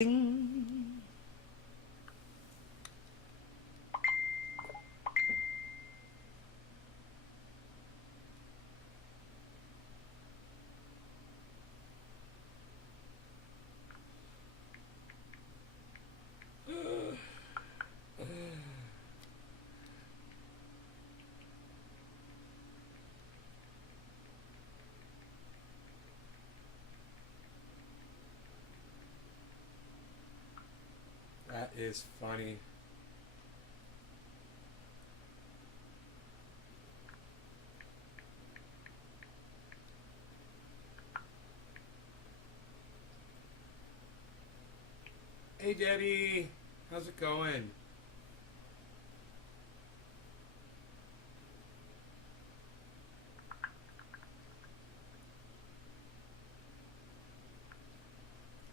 Ding. That is funny. Hey Debbie, how's it going?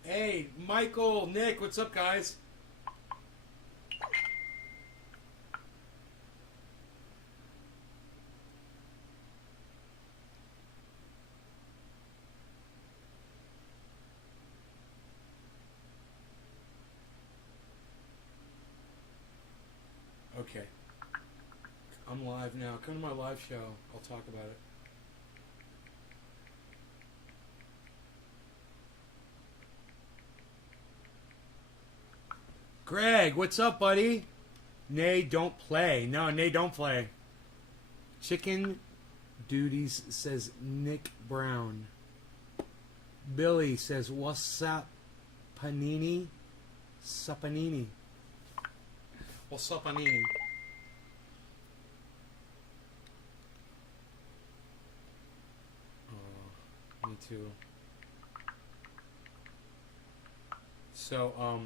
Hey Michael, Nick, what's up guys? Okay, I'm live now. Come to my live show. I'll talk about it. Greg, what's up, buddy? Nay, don't play. No, Nay, don't play. Chicken Duties says Nick Brown. Billy says, what's up, Panini? Sapanini. What's up, Panini? Oh, me too. So, oh!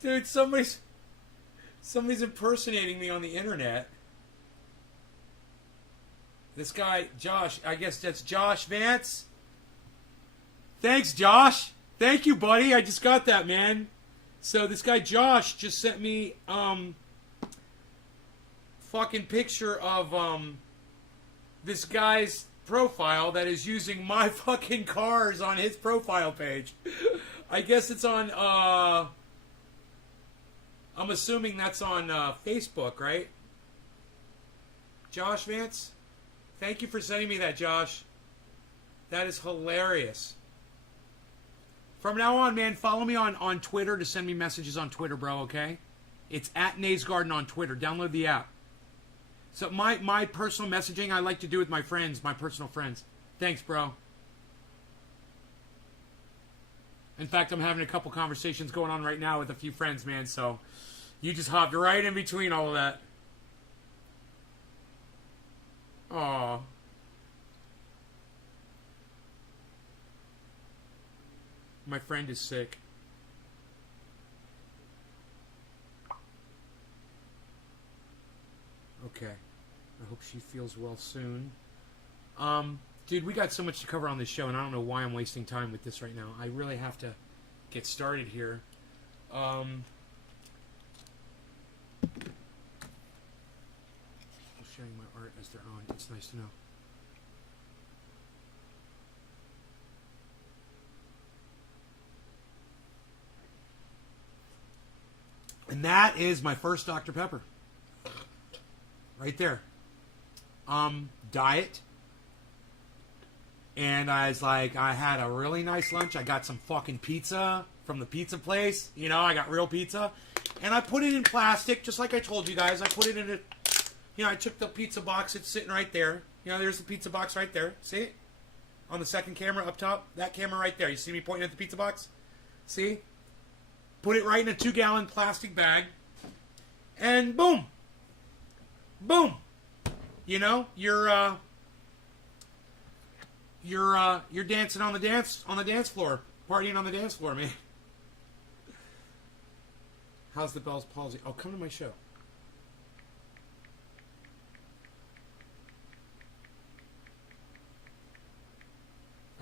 Dude, somebody's impersonating me on the internet. This guy, Josh, I guess that's Josh Vance. Thanks, Josh. Thank you, buddy. I just got that, man. So this guy Josh just sent me fucking picture of this guy's profile that is using my fucking cars on his profile page. I guess it's on I'm assuming that's on Facebook, right? Josh Vance? Thank you for sending me that, Josh. That is hilarious. From now on, man, follow me on Twitter to send me messages on Twitter, bro, okay? It's at Nays Garden on Twitter. Download the app. So my personal messaging I like to do with my friends, my personal friends. Thanks, bro. In fact, I'm having a couple conversations going on right now with a few friends, man, so you just hopped right in between all of that. Aww. My friend is sick. Okay. I hope she feels well soon. Dude, we got so much to cover on this show, and I don't know why I'm wasting time with this right now. I really have to get started here. Sharing my art as their own. It's nice to know. And that is my first Dr. Pepper. Right there. Diet. And I was like, I had a really nice lunch. I got some fucking pizza from the pizza place. You know, I got real pizza. And I put it in plastic, just like I told you guys. I put it in a, you know, I took the pizza box. It's sitting right there. You know, there's the pizza box right there. See it? On the second camera up top. That camera right there. You see me pointing at the pizza box? See? Put it right in a 2-gallon plastic bag. And boom. Boom. You know, you're dancing on the dance floor, partying on the dance floor, man. How's the Bell's palsy? Oh, come to my show.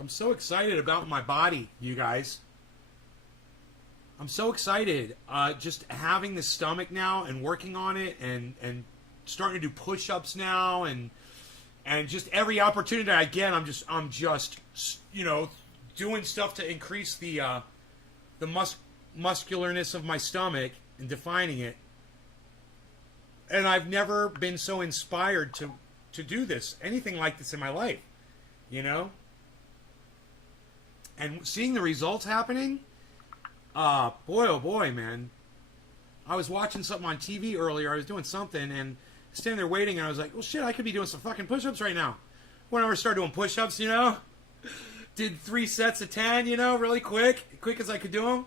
I'm so excited about my body, you guys. I'm so excited. Just having this stomach now and working on it and starting to do push-ups now and just every opportunity I get, I'm just doing stuff to increase the muscularness of my stomach and defining it. And I've never been so inspired to do this, anything like this in my life, And seeing the results happening, boy, oh boy, man. I was watching something on TV earlier. I was doing something and standing there waiting, and I was like, well, shit, I could be doing some fucking push-ups right now. Whenever I started doing push-ups, did 3 sets of 10, really quick as I could do them.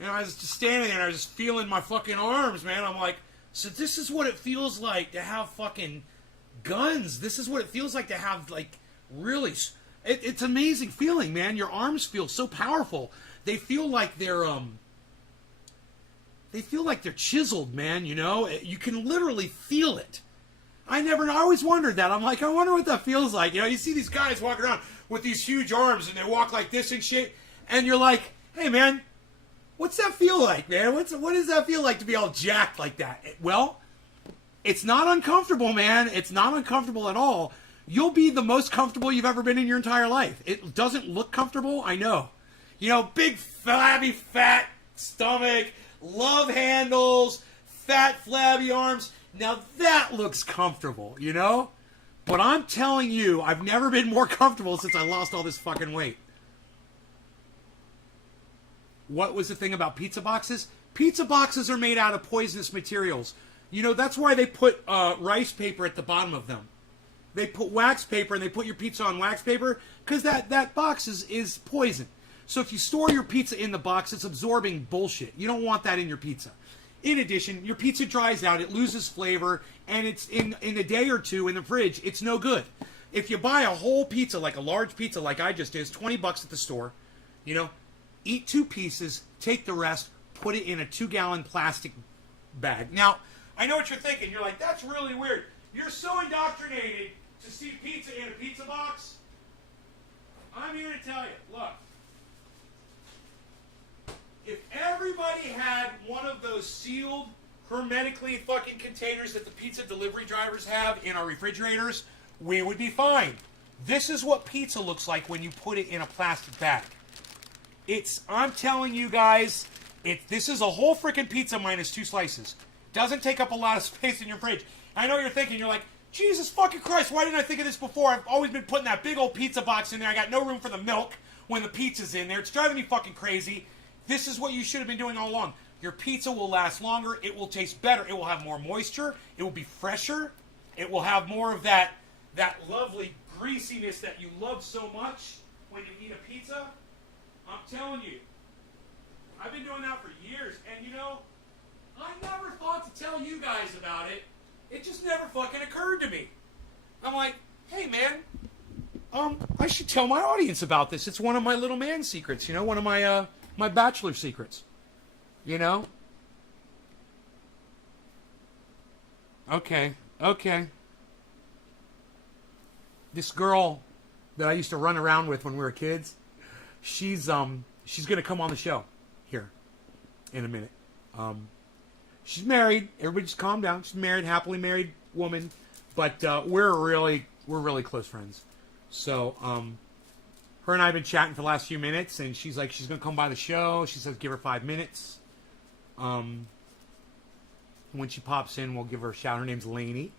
And I was just standing there, and I was just feeling my fucking arms, man. I'm like, so this is what it feels like to have fucking guns. This is what it feels like to have, like, really... It's an amazing feeling, man. Your arms feel so powerful. They feel like they're chiseled, man, You can literally feel it. I always wondered that. I'm like, I wonder what that feels like. You see these guys walking around with these huge arms and they walk like this and shit. And you're like, hey, man, what's that feel like, man? What does that feel like to be all jacked like that? Well, it's not uncomfortable, man. It's not uncomfortable at all. You'll be the most comfortable you've ever been in your entire life. It doesn't look comfortable, I know. Big, flabby, fat stomach, love handles, fat, flabby arms. Now that looks comfortable, But I'm telling you, I've never been more comfortable since I lost all this fucking weight. What was the thing about pizza boxes? Pizza boxes are made out of poisonous materials. That's why they put rice paper at the bottom of them. They put wax paper and they put your pizza on wax paper because that box is poison. So if you store your pizza in the box, it's absorbing bullshit. You don't want that in your pizza. In addition, your pizza dries out, it loses flavor, and it's in a day or two in the fridge, it's no good. If you buy a whole pizza, like a large pizza like I just did, it's $20 at the store. Eat 2 pieces, take the rest, put it in a 2-gallon plastic bag. Now, I know what you're thinking. You're like, that's really weird. You're so indoctrinated to see pizza in a pizza box. I'm here to tell you, look. If everybody had one of those sealed, hermetically fucking containers that the pizza delivery drivers have in our refrigerators, we would be fine. This is what pizza looks like when you put it in a plastic bag. I'm telling you guys, this is a whole freaking pizza minus 2 slices. Doesn't take up a lot of space in your fridge. I know what you're thinking. You're like, Jesus fucking Christ, why didn't I think of this before? I've always been putting that big old pizza box in there. I got no room for the milk when the pizza's in there. It's driving me fucking crazy. This is what you should have been doing all along. Your pizza will last longer. It will taste better. It will have more moisture. It will be fresher. It will have more of that lovely greasiness that you love so much when you eat a pizza. I'm telling you. I've been doing that for years. And I never thought to tell you guys about it. It just never fucking occurred to me. I'm like, hey, man, I should tell my audience about this. It's one of my little man secrets, one of my bachelor secrets, Okay. This girl that I used to run around with when we were kids, she's going to come on the show here in a minute. She's married. Everybody just calm down. She's married, happily married woman. But we're really close friends. So her and I have been chatting for the last few minutes, and she's like, she's going to come by the show. She says give her 5 minutes. When she pops in, we'll give her a shout. Her name's Lainey.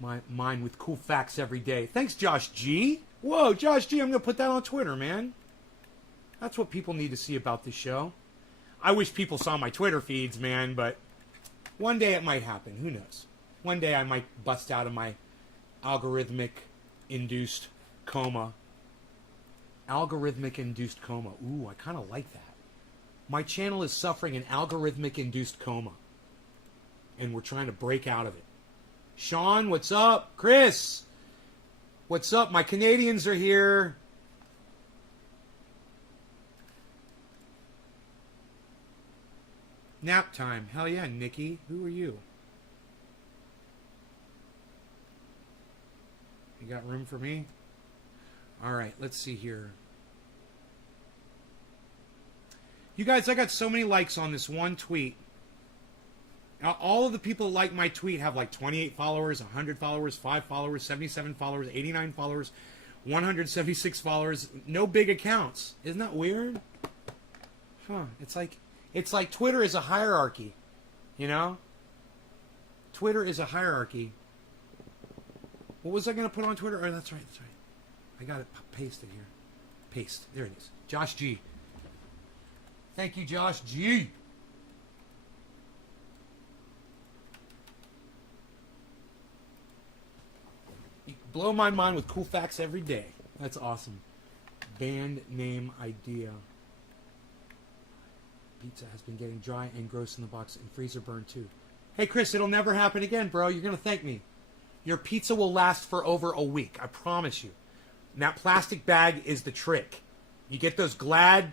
Mine with cool facts every day. Thanks, Josh G. Whoa, Josh G, I'm going to put that on Twitter, man. That's what people need to see about this show. I wish people saw my Twitter feeds, man, but one day it might happen. Who knows? One day I might bust out of my algorithmic-induced coma. Algorithmic-induced coma. Ooh, I kind of like that. My channel is suffering an algorithmic-induced coma, and we're trying to break out of it. Sean, what's up? Chris, what's up? My Canadians are here. Nap time. Hell yeah, Nikki. Who are you? You got room for me? All right, let's see here. You guys, I got so many likes on this one tweet. Now, all of the people who like my tweet have like 28 followers, 100 followers, 5 followers, 77 followers, 89 followers, 176 followers. No big accounts. Isn't that weird? Huh. It's like Twitter is a hierarchy. You know? Twitter is a hierarchy. What was I going to put on Twitter? Oh, that's right. I got it pasted here. Paste. There it is. Josh G. Thank you, Josh G. You blow my mind with cool facts every day. That's awesome. Band name idea. Pizza has been getting dry and gross in the box and freezer burn too. Hey, Chris, it'll never happen again, bro. You're going to thank me. Your pizza will last for over a week. I promise you. And that plastic bag is the trick. You get those Glad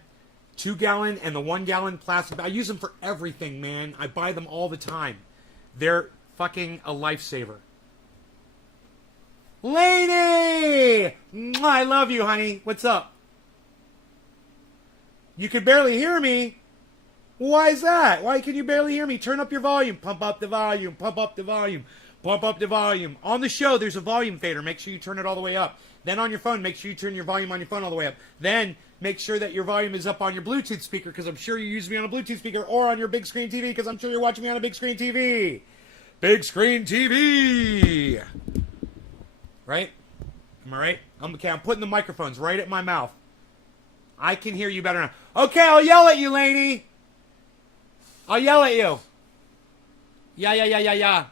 2-gallon and the 1-gallon plastic bag. I use them for everything, man. I buy them all the time. They're fucking a lifesaver. Lady! Mwah, I love you, honey. What's up? You could barely hear me. Why is that? Why can you barely hear me? Turn up your volume. Pump up the volume. Pump up the volume. Pump up the volume. On the show, there's a volume fader. Make sure you turn it all the way up. Then on your phone, make sure you turn your volume on your phone all the way up. Then make sure that your volume is up on your Bluetooth speaker, because I'm sure you use me on a Bluetooth speaker, or on your big screen TV, because I'm sure you're watching me on a big screen TV. Big screen TV. Right? Am I right? Okay, I'm putting the microphones right at my mouth. I can hear you better now. Okay, I'll yell at you, Lainey. I'll yell at you. Yeah.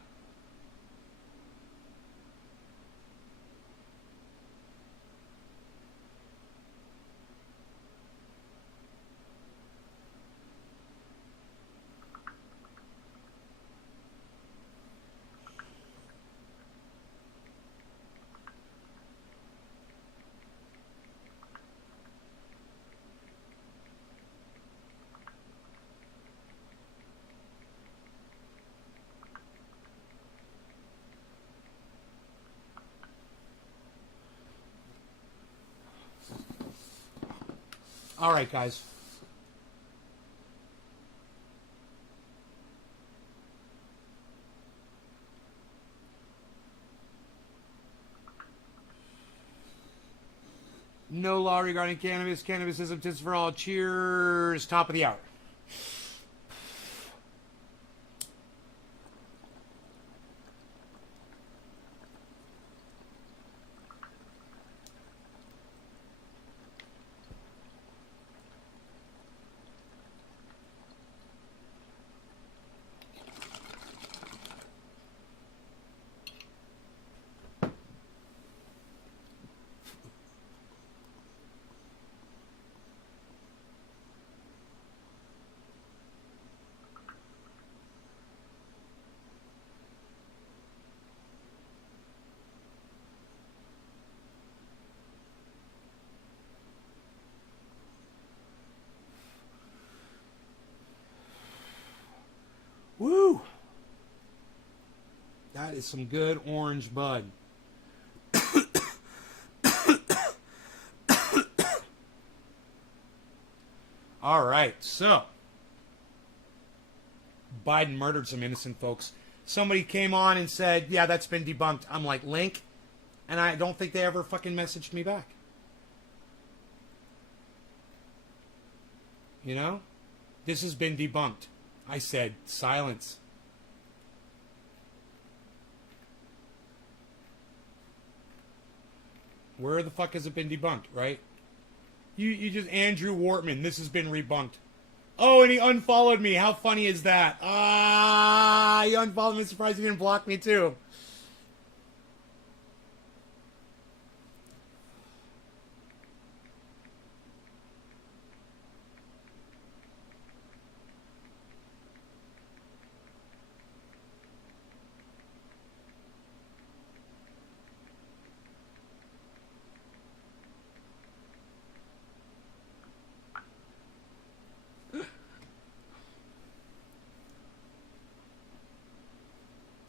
All right, guys. No law regarding cannabis. Cannabis is a for all. Cheers. Top of the hour. Woo! That is some good orange bud. All right, so Biden murdered some innocent folks. Somebody came on and said, yeah, that's been debunked. I'm like, link? And I don't think they ever fucking messaged me back. You know? This has been debunked. I said, silence. Where the fuck has it been debunked, right? You just, Andrew Wortman, this has been rebunked. Oh, and he unfollowed me. How funny is that? He unfollowed me. Surprised he didn't block me too.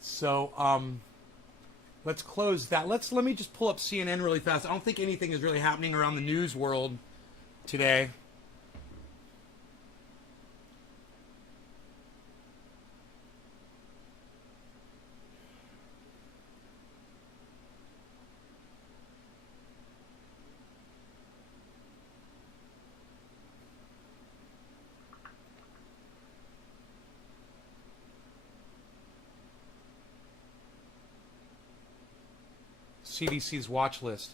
So, Let's close that. Let me just pull up CNN really fast. I don't think anything is really happening around the news world today. CDC's watch list.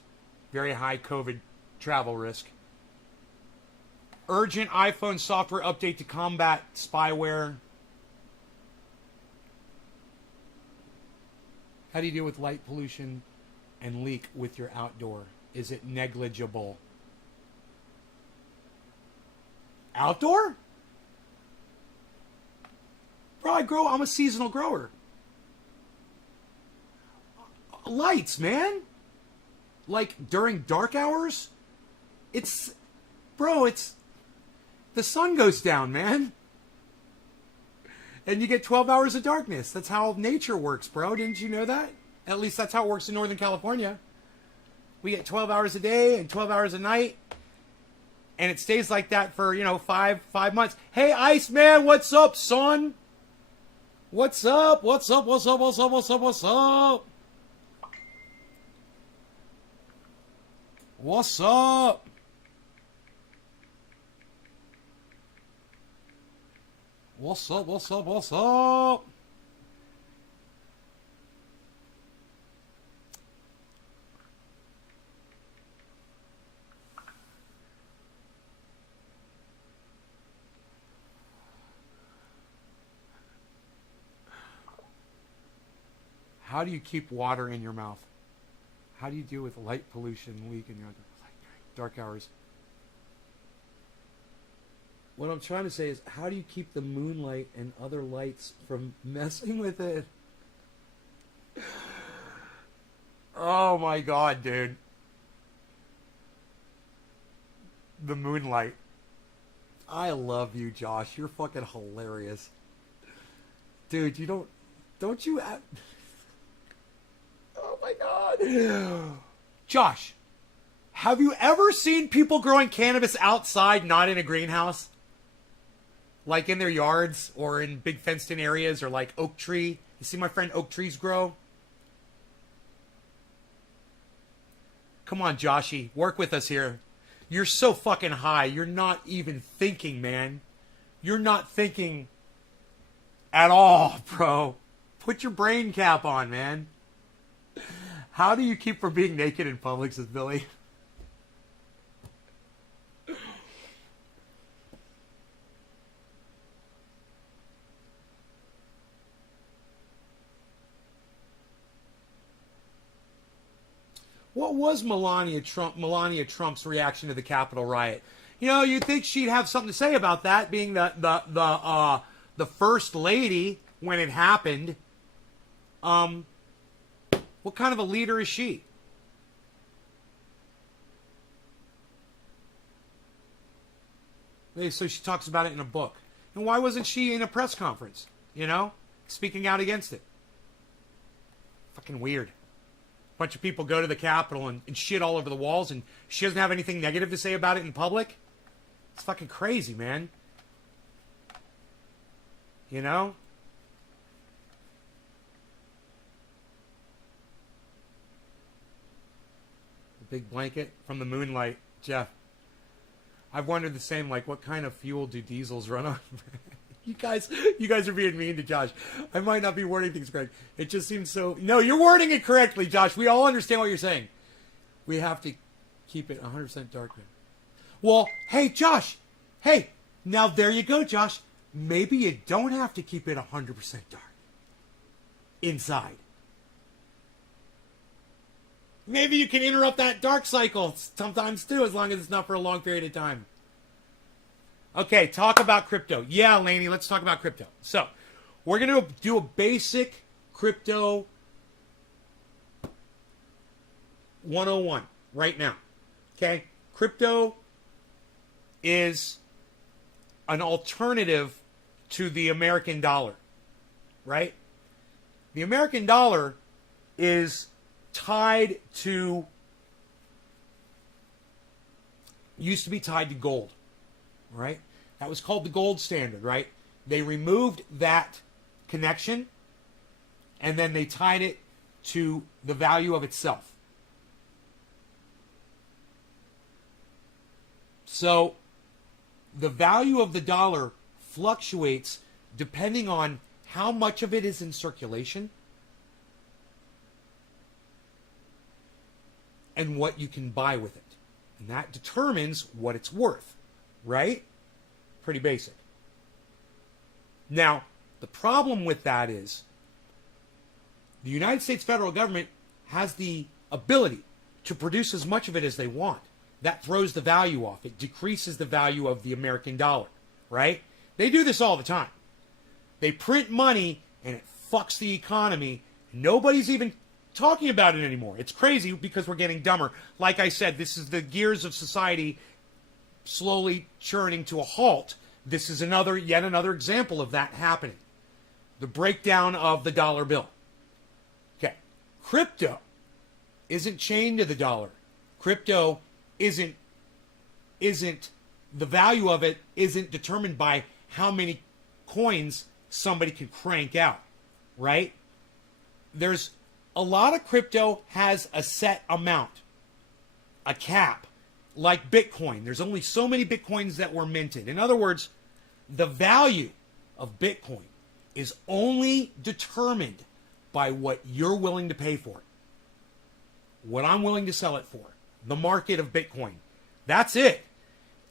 Very high COVID travel risk. Urgent iPhone software update to combat spyware. How do you deal with light pollution and leak with your outdoor? Is it negligible? Outdoor? Bro, I'm a seasonal grower. Lights, man. Like during dark hours, it's the sun goes down, man. And you get 12 hours of darkness. That's how nature works, bro. Didn't you know that? At least that's how it works in Northern California. We get 12 hours a day and 12 hours a night. And it stays like that for, five months. Hey, Iceman, what's up, son? What's up? What's up? What's up? What's up? What's up? What's up? What's up? What's up? What's up? What's up? How do you keep water in your mouth? How do you deal with light pollution, leak in your dark hours? What I'm trying to say is, how do you keep the moonlight and other lights from messing with it? Oh my God, dude. The moonlight. I love you, Josh. You're fucking hilarious. Dude, don't you... Oh my God. Josh, have you ever seen people growing cannabis outside, not in a greenhouse? Like in their yards or in big fenced-in areas, or like oak tree. You see my friend oak trees grow? Come on, Joshy. Work with us here. You're so fucking high. You're not even thinking, man. You're not thinking at all, bro. Put your brain cap on, man. How do you keep from being naked in public, says Billy? What was Melania Trump's reaction to the Capitol riot? You'd think she'd have something to say about that, being the first lady when it happened. What kind of a leader is she? So she talks about it in a book. And why wasn't she in a press conference? Speaking out against it. Fucking weird. A bunch of people go to the Capitol and shit all over the walls, and she doesn't have anything negative to say about it in public. It's fucking crazy, man. The big blanket from the moonlight. Jeff, I've wondered the same, like, what kind of fuel do diesels run on? You guys are being mean to Josh. I might not be wording things correct. It just seems so... No, you're wording it correctly, Josh. We all understand what you're saying. We have to keep it 100% dark. Well, hey, Josh. Hey, now there you go, Josh. Maybe you don't have to keep it 100% dark. Inside. Maybe you can interrupt that dark cycle sometimes too, as long as it's not for a long period of time. Okay, talk about crypto. Yeah, Laney, let's talk about crypto. So, we're going to do a basic crypto 101 right now. Okay? Crypto is an alternative to the American dollar, right? The American dollar is tied to, used to be tied to gold, right? That was called the gold standard, right? They removed that connection, and then they tied it to the value of itself. So the value of the dollar fluctuates depending on how much of it is in circulation and what you can buy with it. And that determines what it's worth, right? Pretty basic. Now, the problem with that is the United States federal government has the ability to produce as much of it as they want. That throws the value off. It decreases the value of the American dollar, right? They do this all the time. They print money and it fucks the economy. Nobody's even talking about it anymore. It's crazy because we're getting dumber. Like I said, this is the gears of society slowly churning to a halt. This is yet another example of that happening. The breakdown of the dollar bill. Okay. Crypto isn't chained to the dollar. Crypto isn't the value of it isn't determined by how many coins somebody can crank out, right? There's a lot of crypto has a set amount, a cap, like Bitcoin. There's only so many Bitcoins that were minted. In other words, the value of Bitcoin is only determined by what you're willing to pay for it, what I'm willing to sell it for, the market of Bitcoin. That's it.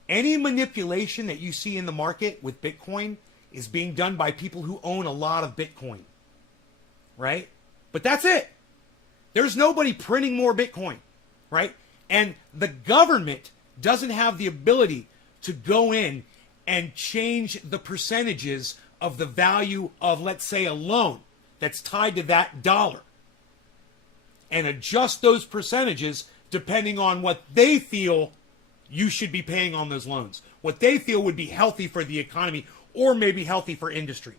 Any manipulation that you see in the market with Bitcoin is being done by people who own a lot of Bitcoin, right? But that's it. There's nobody printing more Bitcoin, right? And the government doesn't have the ability to go in and change the percentages of the value of, let's say, a loan that's tied to that dollar and adjust those percentages depending on what they feel you should be paying on those loans, what they feel would be healthy for the economy or maybe healthy for industry.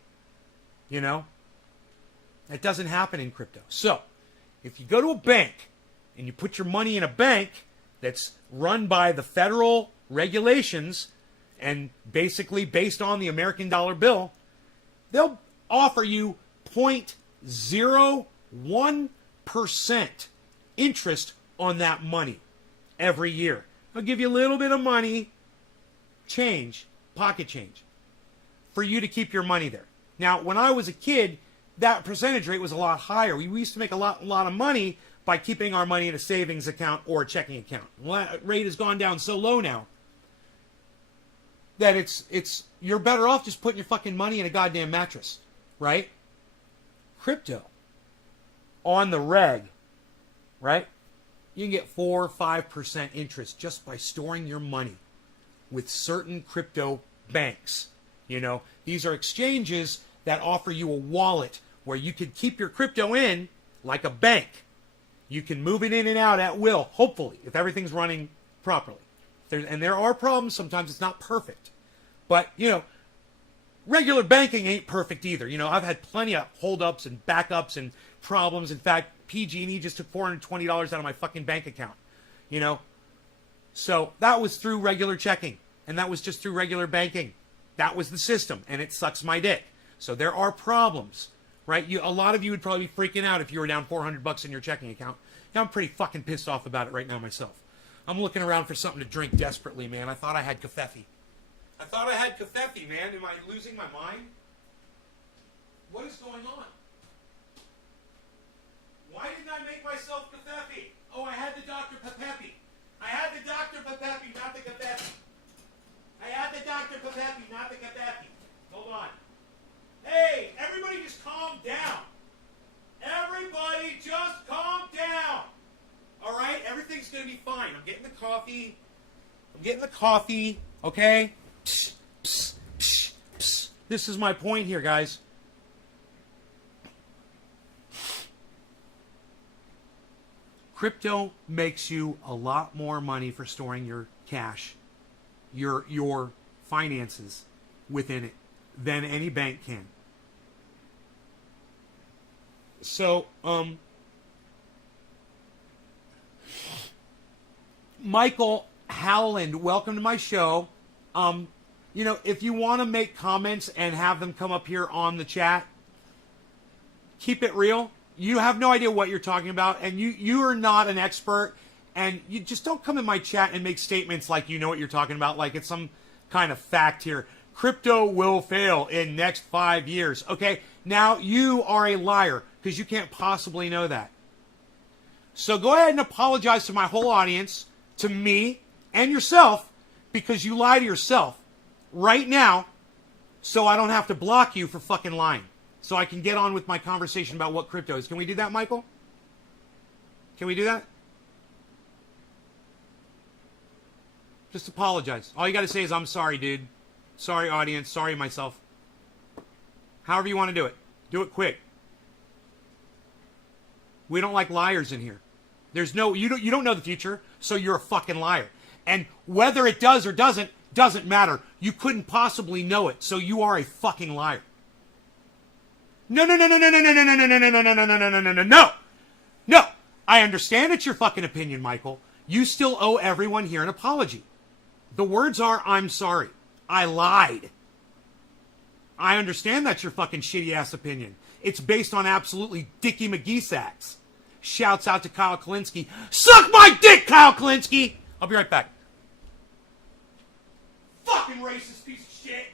You know? That doesn't happen in crypto. So, if you go to a bank and you put your money in a bank that's run by the federal regulations and basically based on the American dollar bill, they'll offer you 0.01% interest on that money every year. They'll give you a little bit of money, change, pocket change, for you to keep your money there. Now, when I was a kid, that percentage rate was a lot higher. We used to make a lot of money by keeping our money in a savings account or a checking account. Well, that rate has gone down so low now that it's you're better off just putting your fucking money in a goddamn mattress, right? Crypto, on the reg, right? You can get 4 or 5% interest just by storing your money with certain crypto banks. You know, these are exchanges that offer you a wallet where you can keep your crypto in like a bank. You can move it in and out at will, hopefully, if everything's running properly. And there are problems. Sometimes it's not perfect. But, you know, regular banking ain't perfect either. You know, I've had plenty of holdups and backups and problems. In fact, PG&E just took $420 out of my fucking bank account. You know? So that was through regular checking. And that was just through regular banking. That was the system. And it sucks my dick. So there are problems, right? A lot of you would probably be freaking out if you were down $400 in your checking account. Yeah, I'm pretty fucking pissed off about it right now myself. I'm looking around for something to drink desperately, man. I thought I had kefefe. Man. Am I losing my mind? What is going on? Why didn't I make myself kefefe? Oh, I had the Dr. Pepepe. I had the Dr. Pepepe, not the kefefe. I had the Dr. Pepepe, not the kefefe. Hold on. Hey, everybody just calm down. Everybody just calm down. All right? Everything's going to be fine. I'm getting the coffee. Okay? Psst, psst, psst, psst. This is my point here, guys. Crypto makes you a lot more money for storing your cash, your finances within it than any bank can. So, Michael Howland, welcome to my show. If you want to make comments and have them come up here on the chat, keep it real. You have no idea what you're talking about, and you are not an expert, and you just don't come in my chat and make statements like you know what you're talking about, like it's some kind of fact here. Crypto will fail in next 5 years. Okay, now you are a liar because you can't possibly know that. So go ahead and apologize to my whole audience, to me, and yourself, because you lie to yourself right now, so I don't have to block you for fucking lying. So I can get on with my conversation about what crypto is. Can we do that, Michael? Can we do that? Just apologize. All you got to say is, I'm sorry, dude. Sorry, audience. Sorry, myself. However you want to do it. Do it quick. We don't like liars in here. There's no, you don't know the future, so you're a fucking liar. And whether it does or doesn't matter. You couldn't possibly know it, so you are a fucking liar. No. No. I understand it's your fucking opinion, Michael. You still owe everyone here an apology. The words are, I'm sorry. I lied. I understand that's your fucking shitty ass opinion. It's based on absolutely Dickie McGee sacks. Shouts out to Kyle Kalinske. Suck my dick, Kyle Kalinske! I'll be right back. Fucking racist piece of shit.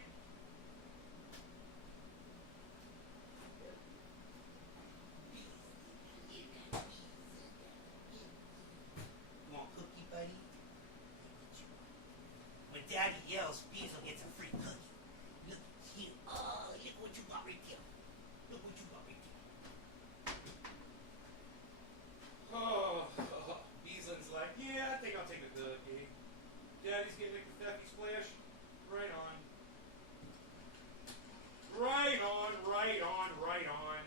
Want a cookie, buddy? When Daddy yells, Beansel gets a free cookie. Look here. Oh, look what you got right there. Look what you got right there. Oh, Beanson's like, yeah, I think I'll take a cookie. Daddy's getting a confetti splash. Right on. Right on, right on, right on.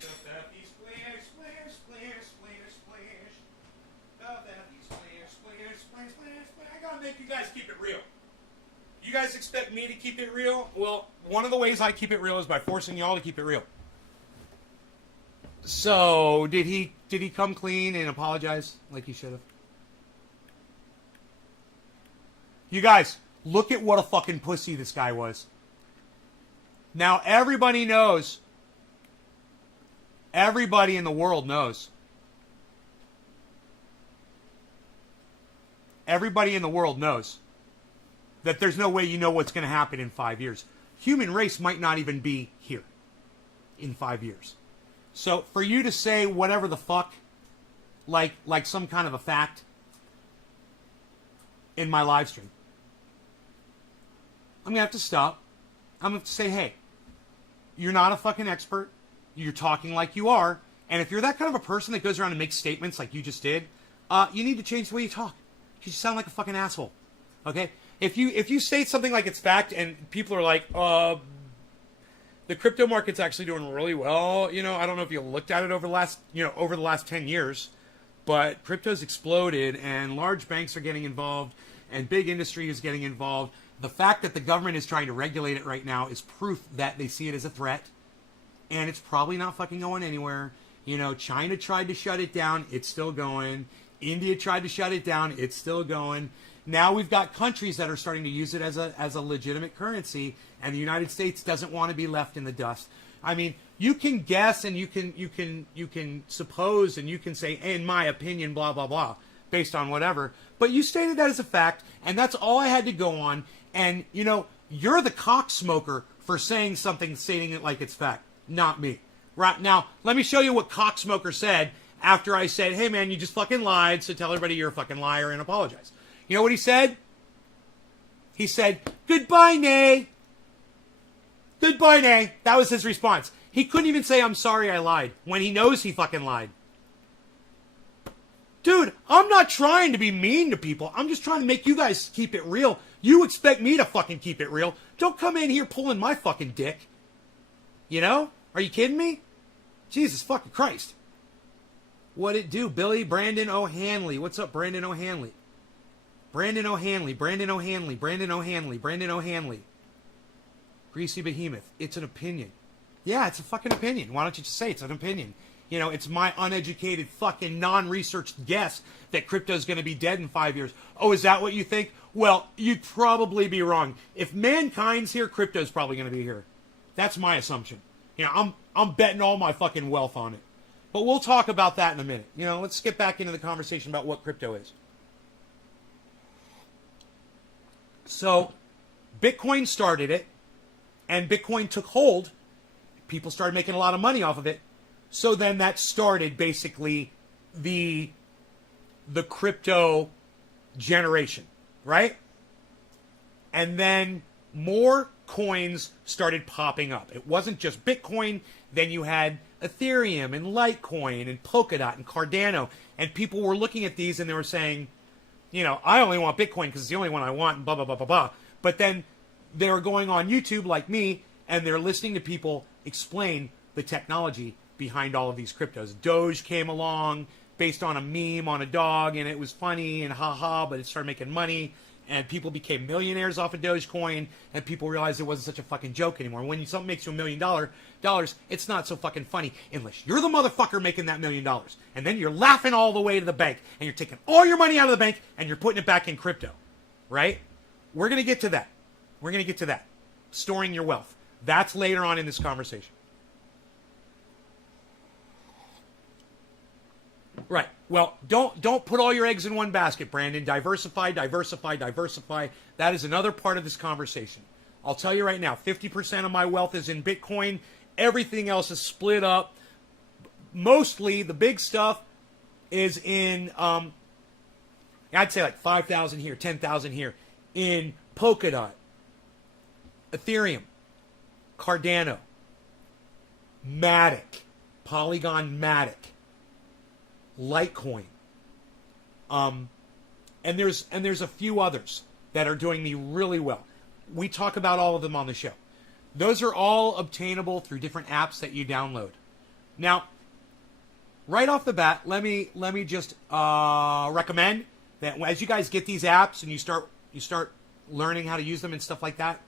Confetti splash, splash, splash, splash, splash. Confetti splash, splash, splash, splash, splash. I gotta make you guys keep it real. You guys expect me to keep it real? Well, one of the ways I keep it real is by forcing y'all to keep it real. So, did he come clean and apologize like he should have? You guys, look at what a fucking pussy this guy was. Now, everybody knows. Everybody in the world knows. Everybody in the world knows that there's no way you know what's going to happen in 5 years. Human race might not even be here in 5 years. So, for you to say whatever the fuck, like some kind of a fact in my live stream, I'm going to have to stop. I'm going to have to say, hey, you're not a fucking expert. You're talking like you are. And if you're that kind of a person that goes around and makes statements like you just did, you need to change the way you talk. You sound like a fucking asshole. Okay? If you state something like it's fact and people are like, the crypto market's actually doing really well. You know, I don't know if you looked at it over the last 10 years, but crypto's exploded and large banks are getting involved and big industry is getting involved. The fact that the government is trying to regulate it right now is proof that they see it as a threat, and it's probably not fucking going anywhere. You know, China tried to shut it down. It's still going. India tried to shut it down. It's still going. Now we've got countries that are starting to use it as a legitimate currency, and the United States doesn't want to be left in the dust. I mean, you can guess and you can suppose and you can say, in my opinion, blah, blah, blah, based on whatever. But you stated that as a fact, and that's all I had to go on. And, you know, you're the cock smoker for saying something, stating it like it's fact, not me. Right now, let me show you what cock smoker said after I said, hey, man, you just fucking lied, so tell everybody you're a fucking liar and apologize. You know what he said? He said, goodbye, Nay. Goodbye, Nay. That was his response. He couldn't even say, I'm sorry I lied, when he knows he fucking lied. Dude, I'm not trying to be mean to people. I'm just trying to make you guys keep it real. You expect me to fucking keep it real. Don't come in here pulling my fucking dick. You know? Are you kidding me? Jesus fucking Christ. What'd it do, Billy? Brandon O'Hanley. What's up, Brandon O'Hanley? Brandon O'Hanley. Brandon O'Hanley. Brandon O'Hanley. Brandon O'Hanley. Greasy Behemoth. It's an opinion. Yeah, it's a fucking opinion. Why don't you just say it's an opinion? You know, it's my uneducated fucking non-researched guess that crypto is going to be dead in 5 years. Oh, is that what you think? Well, you'd probably be wrong. If mankind's here, crypto's probably going to be here. That's my assumption. You know, I'm betting all my fucking wealth on it. But we'll talk about that in a minute. You know, let's get back into the conversation about what crypto is. So, Bitcoin started it, and Bitcoin took hold. People started making a lot of money off of it. So then that started basically the crypto generation, right? And then more coins started popping up. It wasn't just Bitcoin. Then you had Ethereum and Litecoin and Polkadot and Cardano. And people were looking at these and they were saying, you know, I only want Bitcoin because it's the only one I want and blah, blah, blah, blah, blah. But then they were going on YouTube like me and they're listening to people explain the technology behind all of these cryptos. Doge came along based on a meme on a dog, and it was funny and haha, but it started making money, and people became millionaires off of Dogecoin, and people realized it wasn't such a fucking joke anymore. When something makes you $1 million, it's not so fucking funny unless you're the motherfucker making that $1 million. And then you're laughing all the way to the bank, and you're taking all your money out of the bank, and you're putting it back in crypto, right? We're going to get to that. We're going to get to that. Storing your wealth. That's later on in this conversation. Right. Well, don't put all your eggs in one basket, Brandon. Diversify, diversify, diversify. That is another part of this conversation. I'll tell you right now, 50% of my wealth is in Bitcoin. Everything else is split up. Mostly, the big stuff is in, I'd say like 5,000 here, 10,000 here, in Polkadot, Ethereum, Cardano, Matic, Polygon Matic, Litecoin, and there's a few others that are doing me really well. We talk about all of them on the show. Those are all obtainable through different apps that you download. Now, right off the bat, let me just recommend that as you guys get these apps and you start learning how to use them and stuff like that,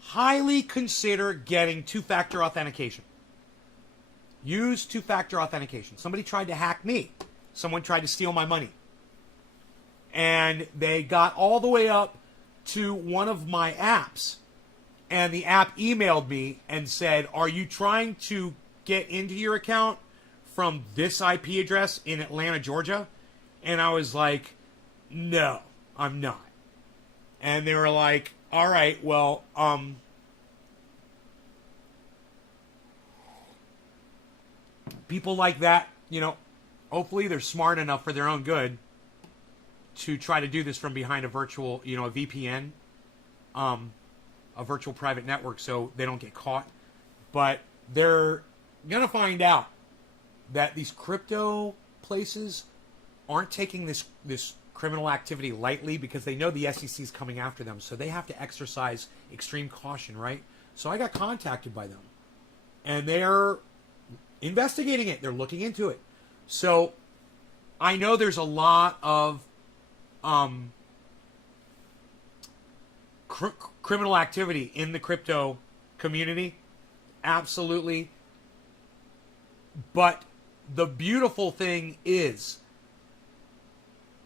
highly consider getting two-factor authentication. Use two-factor authentication. Somebody tried to hack me. Someone tried to steal my money. And they got all the way up to one of my apps. And the app emailed me and said, are you trying to get into your account from this IP address in Atlanta, Georgia? And I was like, no, I'm not. And they were like, all right, well, people like that, you know, hopefully they're smart enough for their own good to try to do this from behind a virtual, you know, a VPN, a virtual private network, so they don't get caught. But they're going to find out that these crypto places aren't taking this criminal activity lightly because they know the SEC is coming after them. So they have to exercise extreme caution, right? So I got contacted by them. And they're investigating it. They're looking into it. So I know there's a lot of criminal activity in the crypto community. Absolutely. But the beautiful thing is,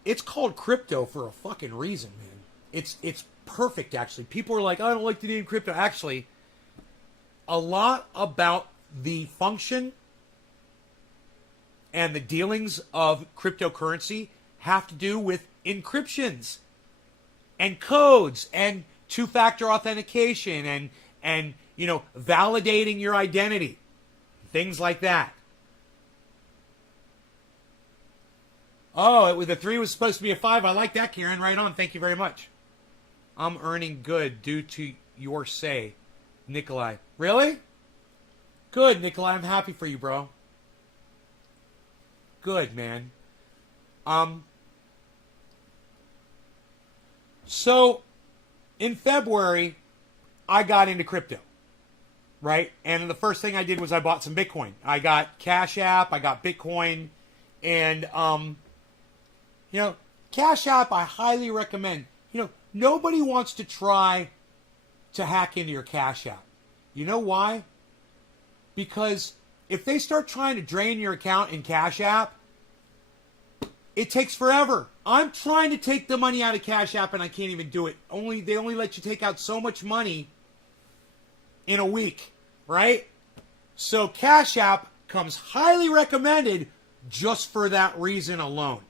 it's called crypto for a fucking reason, man. It's perfect, actually. People are like, I don't like the name crypto. Actually, a lot about the function and the dealings of cryptocurrency have to do with encryptions and codes and two-factor authentication and you know, validating your identity, things like that. Oh, the 3 was supposed to be a 5. I like that, Karen. Right on. Thank you very much. I'm earning good due to your say, Nikolai. Really? Good, Nikolai. I'm happy for you, bro. Good, man. So, in February, I got into crypto, right? And the first thing I did was I bought some Bitcoin. I got Cash App, I got Bitcoin, and, you know, Cash App I highly recommend. You know, nobody wants to try to hack into your Cash App. You know why? Because if they start trying to drain your account in Cash App, it takes forever. I'm trying to take the money out of Cash App and I can't even do it. They only let you take out so much money in a week, right? So Cash App comes highly recommended just for that reason alone.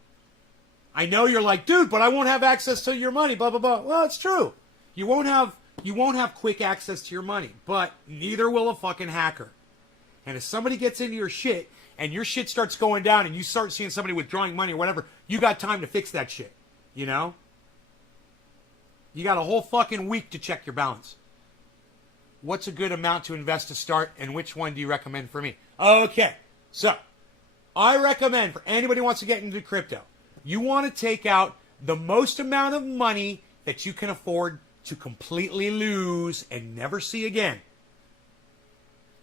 I know you're like, dude, but I won't have access to your money, blah, blah, blah. Well, it's true. You won't have quick access to your money, but neither will a fucking hacker. And if somebody gets into your shit and your shit starts going down and you start seeing somebody withdrawing money or whatever, you got time to fix that shit, you know? You got a whole fucking week to check your balance. What's a good amount to invest to start, and which one do you recommend for me? Okay, so I recommend for anybody who wants to get into crypto, you want to take out the most amount of money that you can afford to completely lose and never see again.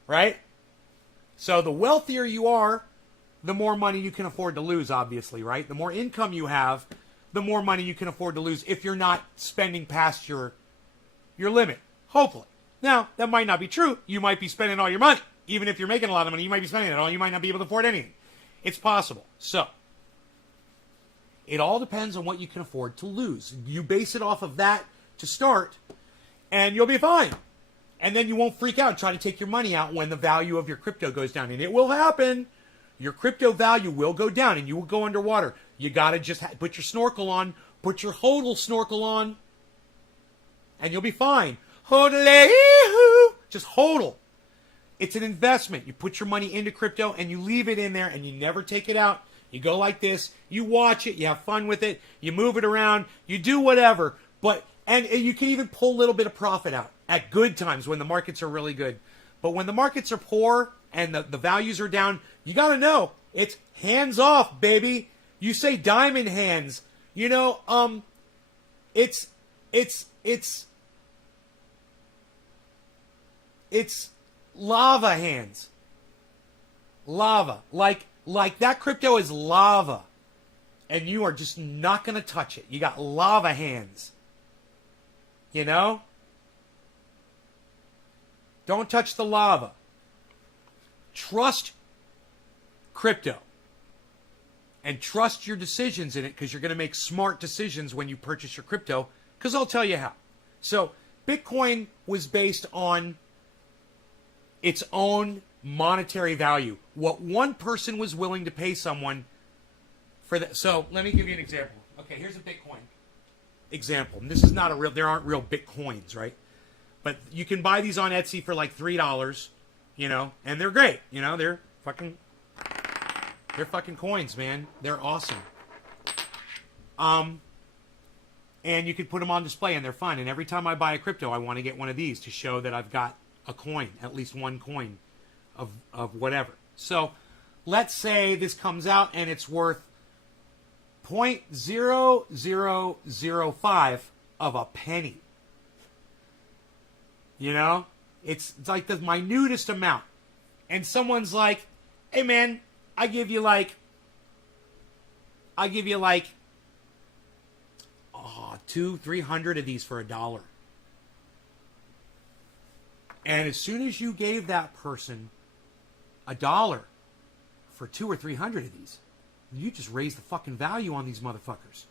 Right? So the wealthier you are, the more money you can afford to lose, obviously, right? The more income you have, the more money you can afford to lose if you're not spending past your limit, hopefully. Now, that might not be true. You might be spending all your money. Even if you're making a lot of money, you might be spending it all. You might not be able to afford anything. It's possible. So, it all depends on what you can afford to lose. You base it off of that to start, and you'll be fine. And then you won't freak out and try to take your money out when the value of your crypto goes down. And it will happen. Your crypto value will go down and you will go underwater. You got to just put your snorkel on. Put your hodl snorkel on. And you'll be fine. Hodl-ee-hoo. Just hodl. It's an investment. You put your money into crypto and you leave it in there and you never take it out. You go like this. You watch it. You have fun with it. You move it around. You do whatever. And you can even pull a little bit of profit out at good times when the markets are really good. But when the markets are poor and the values are down, you got to know it's hands off, baby. You say diamond hands. You know, it's lava hands. Lava. Like that crypto is lava. And you are just not going to touch it. You got lava hands. You know? Don't touch the lava. Trust crypto. And trust your decisions in it because you're going to make smart decisions when you purchase your crypto. Because I'll tell you how. So, Bitcoin was based on its own monetary value. What one person was willing to pay someone for that. So, let me give you an example. Okay, here's a Bitcoin example. And this is not there aren't real Bitcoins, right? But you can buy these on Etsy for like $3, you know, and they're great. You know, they're fucking coins, man. They're awesome. And you can put them on display and they're fun. And every time I buy a crypto, I want to get one of these to show that I've got a coin, at least one coin of whatever. So let's say this comes out and it's worth 0.0005 of a penny. You know? It's like the minutest amount. And someone's like, hey man, I give you like 200-300 of these for $1. And as soon as you gave that person $1 for 200 or 300 of these, you just raised the fucking value on these motherfuckers.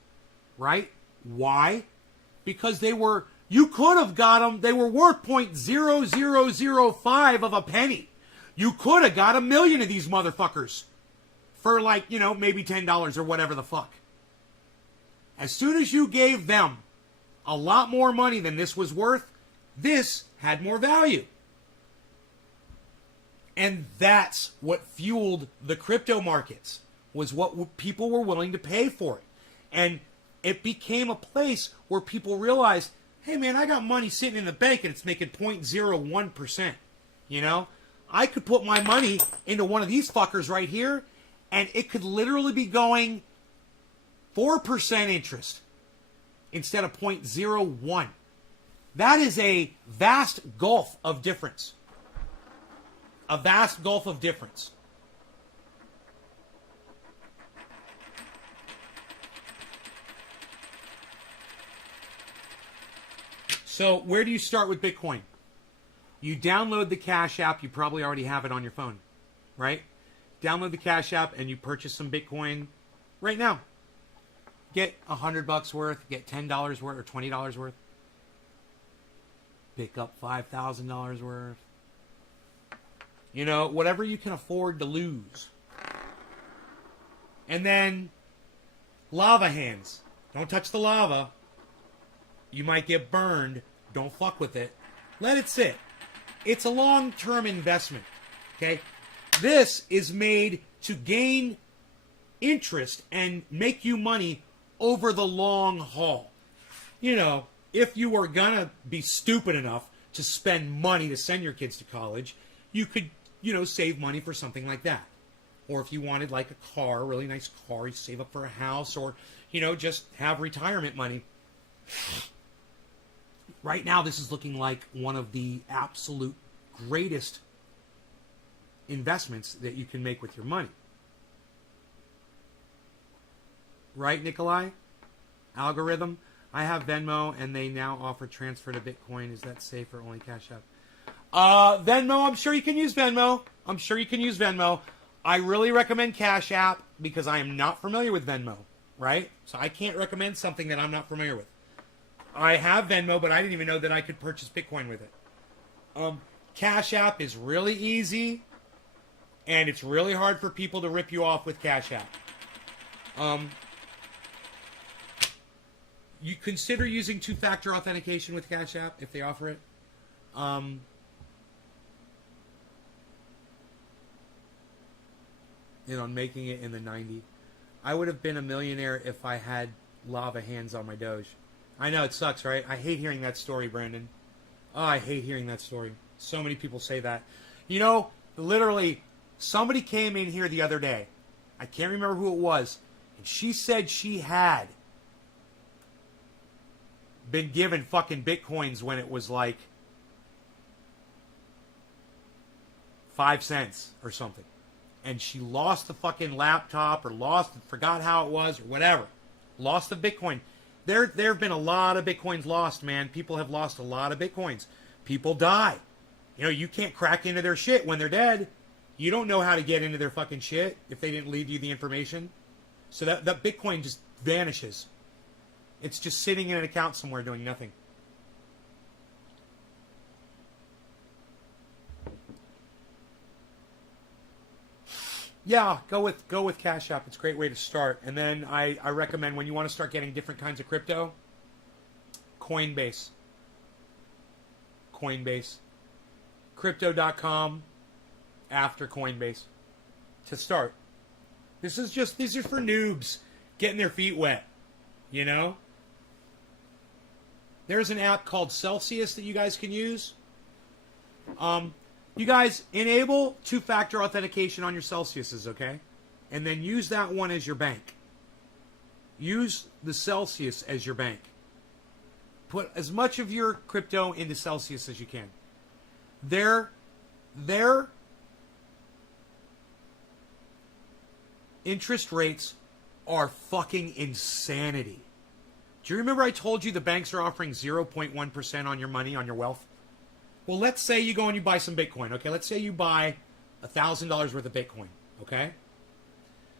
Right? Why? Because you could have got them, they were worth 0.0005 of a penny. You could have got 1 million of these motherfuckers for like, you know, maybe $10 or whatever the fuck. As soon as you gave them a lot more money than this was worth, this had more value. And that's what fueled the crypto markets, was what people were willing to pay for it. And it became a place where people realized, hey man, I got money sitting in the bank and it's making 0.01%. You know? I could put my money into one of these fuckers right here and it could literally be going 4% interest instead of 0.01. That is a vast gulf of difference. A vast gulf of difference. So where do you start with Bitcoin? You download the Cash app. You probably already have it on your phone. right? Download the Cash App and you purchase some Bitcoin right now. Get $100 worth, get $10 worth or $20 worth. Pick up $5,000 worth. You know, whatever you can afford to lose. And then, lava hands. Don't touch the lava. You might get burned. Don't fuck with it. Let it sit. It's a long-term investment. Okay? This is made to gain interest and make you money over the long haul. You know, if you were gonna be stupid enough to spend money to send your kids to college, you could, you know, save money for something like that. Or if you wanted like a car, a really nice car, you save up for a house, or, you know, just have retirement money. Right now, this is looking like one of the absolute greatest investments that you can make with your money. Right, Nikolai? Algorithm? I have Venmo, and they now offer transfer to Bitcoin. Is that safe or only Cash App? Venmo, I'm sure you can use Venmo. I really recommend Cash App because I am not familiar with Venmo, right? So I can't recommend something that I'm not familiar with. I have Venmo, but I didn't even know that I could purchase Bitcoin with it. Cash App is really easy, and it's really hard for people to rip you off with Cash App. You consider using two-factor authentication with Cash App if they offer it. You know, making it in the 90s. I would have been a millionaire if I had lava hands on my Doge. I know, it sucks, right? I hate hearing that story, Brandon. Oh, I hate hearing that story. So many people say that. You know, literally, somebody came in here the other day. I can't remember who it was. And she said she had been given fucking Bitcoins when it was like 5 cents or something. And she lost the fucking laptop or forgot how it was or whatever. Lost the Bitcoin. There have been a lot of Bitcoins lost, man. People have lost a lot of Bitcoins. People die. You know, you can't crack into their shit when they're dead. You don't know how to get into their fucking shit if they didn't leave you the information. So that Bitcoin just vanishes. It's just sitting in an account somewhere doing nothing. Yeah, go with Cash App. It's a great way to start. And then I recommend when you want to start getting different kinds of crypto, Coinbase. Crypto.com after Coinbase to start. These are for noobs getting their feet wet, you know? There's an app called Celsius that you guys can use. You guys enable two-factor authentication on your Celsiuses, okay? And then use that one as your bank. Use the Celsius as your bank. Put as much of your crypto into Celsius as you can. Their interest rates are fucking insanity. Do you remember I told you the banks are offering 0.1% on your money, on your wealth? Well, let's say you go and you buy some Bitcoin, okay? Let's say you buy $1,000 worth of Bitcoin, okay?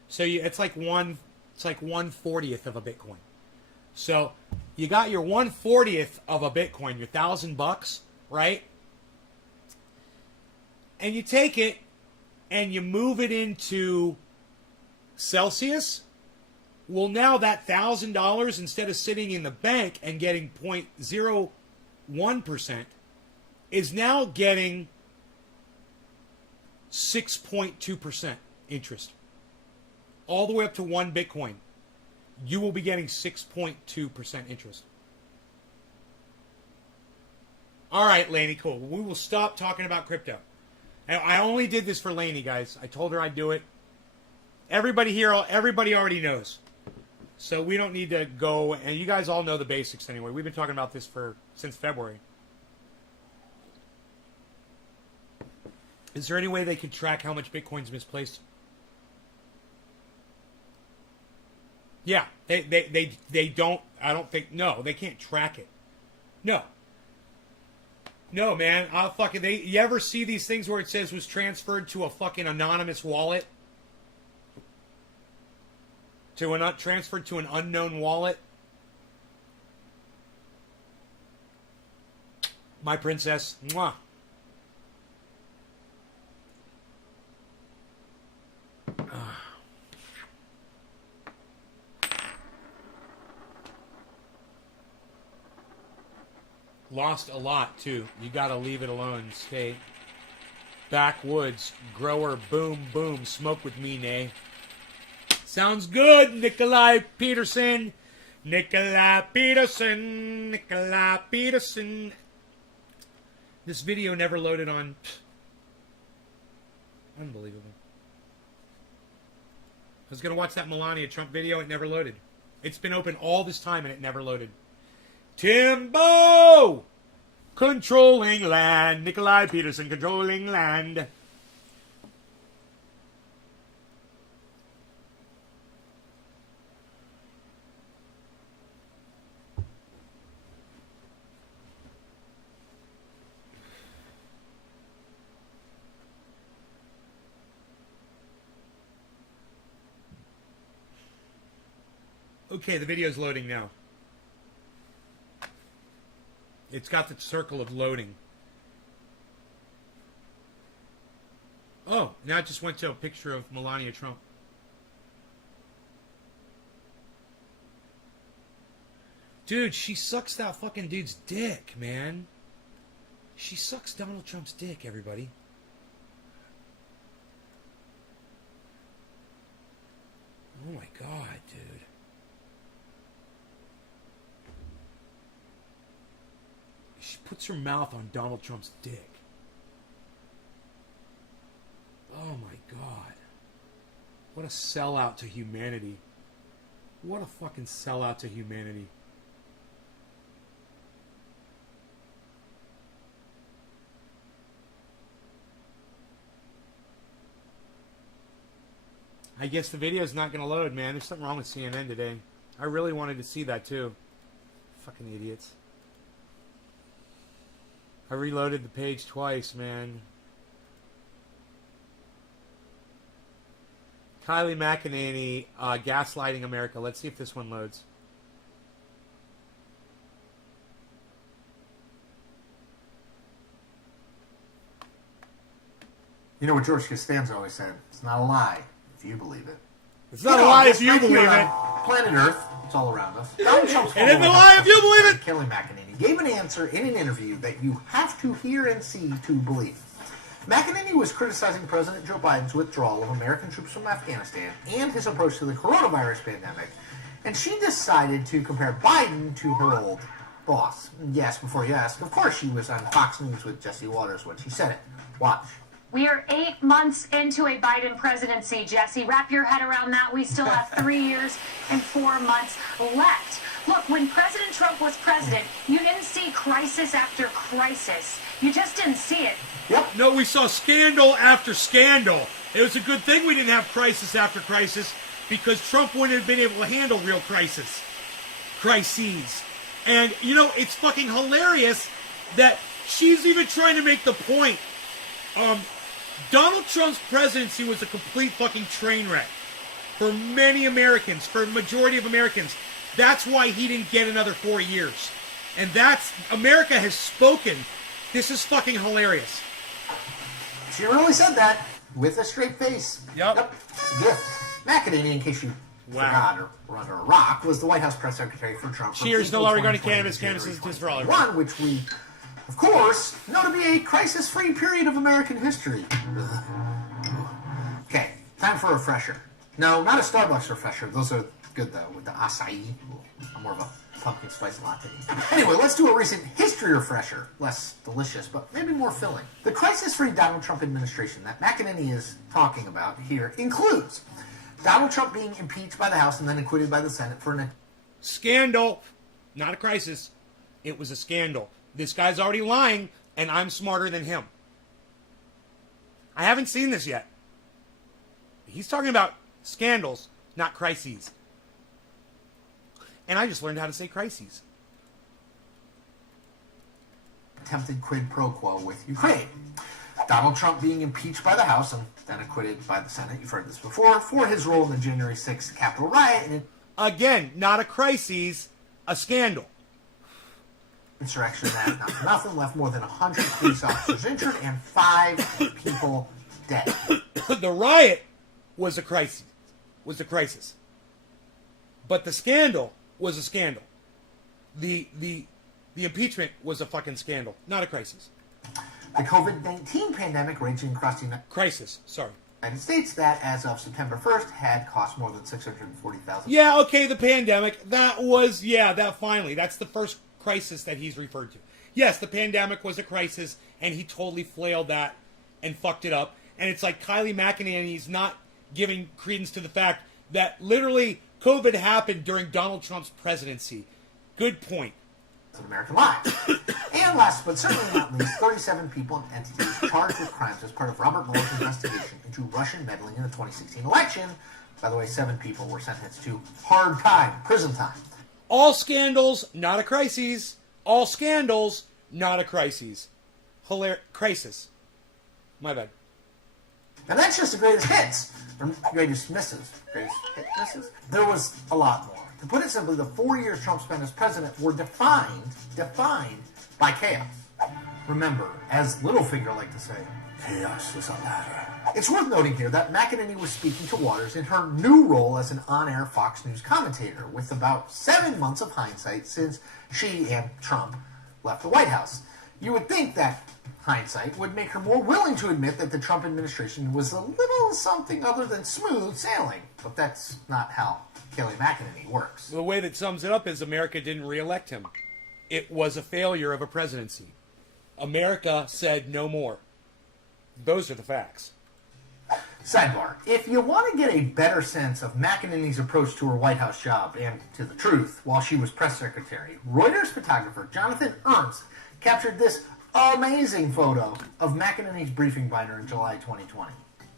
So it's like 1/40th of a Bitcoin. So you got your 1/40th of a Bitcoin, your $1,000, right? And you take it and you move it into Celsius. Well, now that $1,000, instead of sitting in the bank and getting 0.01%, is now getting 6.2% interest. All the way up to 1 Bitcoin. You will be getting 6.2% interest. All right, Lainey, cool. We will stop talking about crypto. And I only did this for Lainey, guys. I told her I'd do it. Everybody already knows. So we don't need to go, and you guys all know the basics anyway. We've been talking about this since February. Is there any way they can track how much Bitcoin's misplaced? Yeah, they don't, I don't think, no, they can't track it. No. No, man. I'll fucking. You ever see these things where it says was transferred to a fucking anonymous wallet? Transferred to an unknown wallet? My princess. Mwah. Lost a lot, too. You gotta leave it alone. Stay. Backwoods. Grower. Boom, boom. Smoke with me, nay. Sounds good, Nikolai Peterson. Nikolai Peterson. Nikolai Peterson. This video never loaded on... Unbelievable. I was going to watch that Melania Trump video. It never loaded. It's been open all this time and it never loaded. Timbo! Controlling land. Nikolai Peterson controlling land. Okay, the video's loading now. It's got the circle of loading. Oh, now it just went to a picture of Melania Trump. Dude, she sucks that fucking dude's dick, man. She sucks Donald Trump's dick, everybody. Oh my God, dude. She puts her mouth on Donald Trump's dick. Oh my God. What a sellout to humanity. What a fucking sellout to humanity. I guess the video's not going to load, man. There's something wrong with CNN today. I really wanted to see that, too. Fucking idiots. I reloaded the page twice, man. Kylie McEnany, gaslighting America. Let's see if this one loads. You know what George Costanza always said? It's not a lie if you believe it. It's not a lie if you believe it. Planet Earth, it's all around us. Donald Trump's and it's a lie if you believe it. Kelly McEnany gave an answer in an interview that you have to hear and see to believe. McEnany was criticizing President Joe Biden's withdrawal of American troops from Afghanistan and his approach to the coronavirus pandemic, and she decided to compare Biden to her old boss. Yes, before you ask, of course she was on Fox News with Jesse Waters when she said it. Watch. We are 8 months into a Biden presidency, Jesse. Wrap your head around that. We still have 3 years and 4 months left. Look, when President Trump was president, you didn't see crisis after crisis. You just didn't see it. Yep. No, we saw scandal after scandal. It was a good thing we didn't have crisis after crisis because Trump wouldn't have been able to handle real crises. Crises. And, you know, it's fucking hilarious that she's even trying to make the point. Donald Trump's presidency was a complete fucking train wreck for many Americans, for a majority of Americans. That's why he didn't get another 4 years. And that's, America has spoken. This is fucking hilarious. She really said that with a straight face. Yep. It's a gift. McEnany, in case you forgot or were under a rock, was the White House press secretary for Trump. Cheers, no law regarding cannabis. Cannabis is just for all. One, which we, of course, know to be a crisis-free period of American history. Okay, time for a refresher. No, not a Starbucks refresher. Those are good, though, with the acai. I'm more of a pumpkin spice latte. Anyway, let's do a recent history refresher. Less delicious, but maybe more filling. The crisis-free Donald Trump administration that McEnany is talking about here includes Donald Trump being impeached by the House and then acquitted by the Senate for an... Scandal. Not a crisis. It was a scandal. This guy's already lying, and I'm smarter than him. I haven't seen this yet. He's talking about scandals, not crises. And I just learned how to say crises. attempted quid pro quo with Ukraine. Donald Trump being impeached by the House and then acquitted by the Senate, you've heard this before, for his role in the January 6th Capitol riot and Again, not a crisis, a scandal. insurrection that, not for nothing, left more than 100 police officers injured and 5 people dead. The riot was a crisis. But the scandal was a scandal. The impeachment was a fucking scandal, not a crisis. The COVID-19 pandemic raging across the Crisis, sorry. United States that, as of September 1st, had cost more than $640,000. Yeah, okay, the pandemic. That's the first crisis that he's referred to. Yes, the pandemic was a crisis, and he totally flailed that and fucked it up. And it's like Kylie McEnany's not giving credence to the fact that literally COVID happened during Donald Trump's presidency. Good point. Of American lives. And last but certainly not least, 37 people and entities charged with crimes as part of Robert Mueller's investigation into Russian meddling in the 2016 election. By the way, 7 people were sentenced to hard time, prison time. All scandals, not a crisis. All scandals, not a crisis. Crisis. My bad. And that's just the greatest hits, or greatest misses. Greatest hit misses? There was a lot more. To put it simply, the 4 years Trump spent as president were defined by chaos. Remember, as Littlefinger liked to say, chaos is a ladder. It's worth noting here that McEnany was speaking to Waters in her new role as an on-air Fox News commentator, with about 7 months of hindsight since she and Trump left the White House. You would think that hindsight would make her more willing to admit that the Trump administration was a little something other than smooth sailing. But that's not how Kelly McEnany works. The way that sums it up is America didn't reelect him. It was a failure of a presidency. America said no more. Those are the facts. Sidebar. If you want to get a better sense of McEnany's approach to her White House job and to the truth while she was press secretary, Reuters photographer Jonathan Ernst captured this amazing photo of McEnany's briefing binder in July 2020.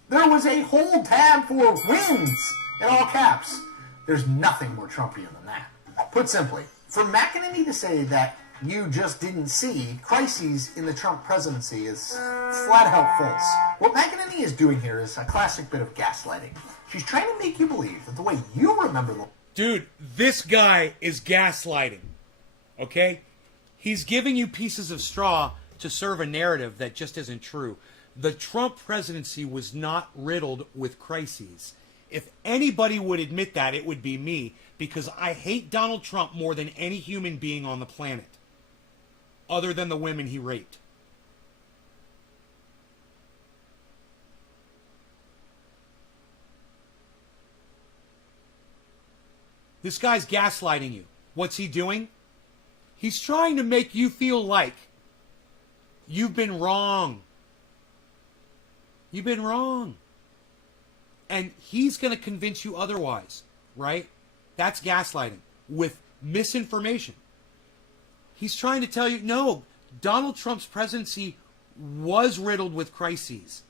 There was a whole tab for wins in all caps. There's nothing more Trumpian than that. Put simply, for McEnany to say that you just didn't see crises in the Trump presidency is flat out false. What McEnany is doing here is a classic bit of gaslighting. She's trying to make you believe that the way you remember the... Dude, this guy is gaslighting. Okay? He's giving you pieces of straw to serve a narrative that just isn't true. The Trump presidency was not riddled with crises. If anybody would admit that, it would be me, because I hate Donald Trump more than any human being on the planet, other than the women he raped. This guy's gaslighting you. What's he doing? He's trying to make you feel like you've been wrong. You've been wrong. And he's going to convince you otherwise, right? That's gaslighting with misinformation. He's trying to tell you, no, Donald Trump's presidency was riddled with crises.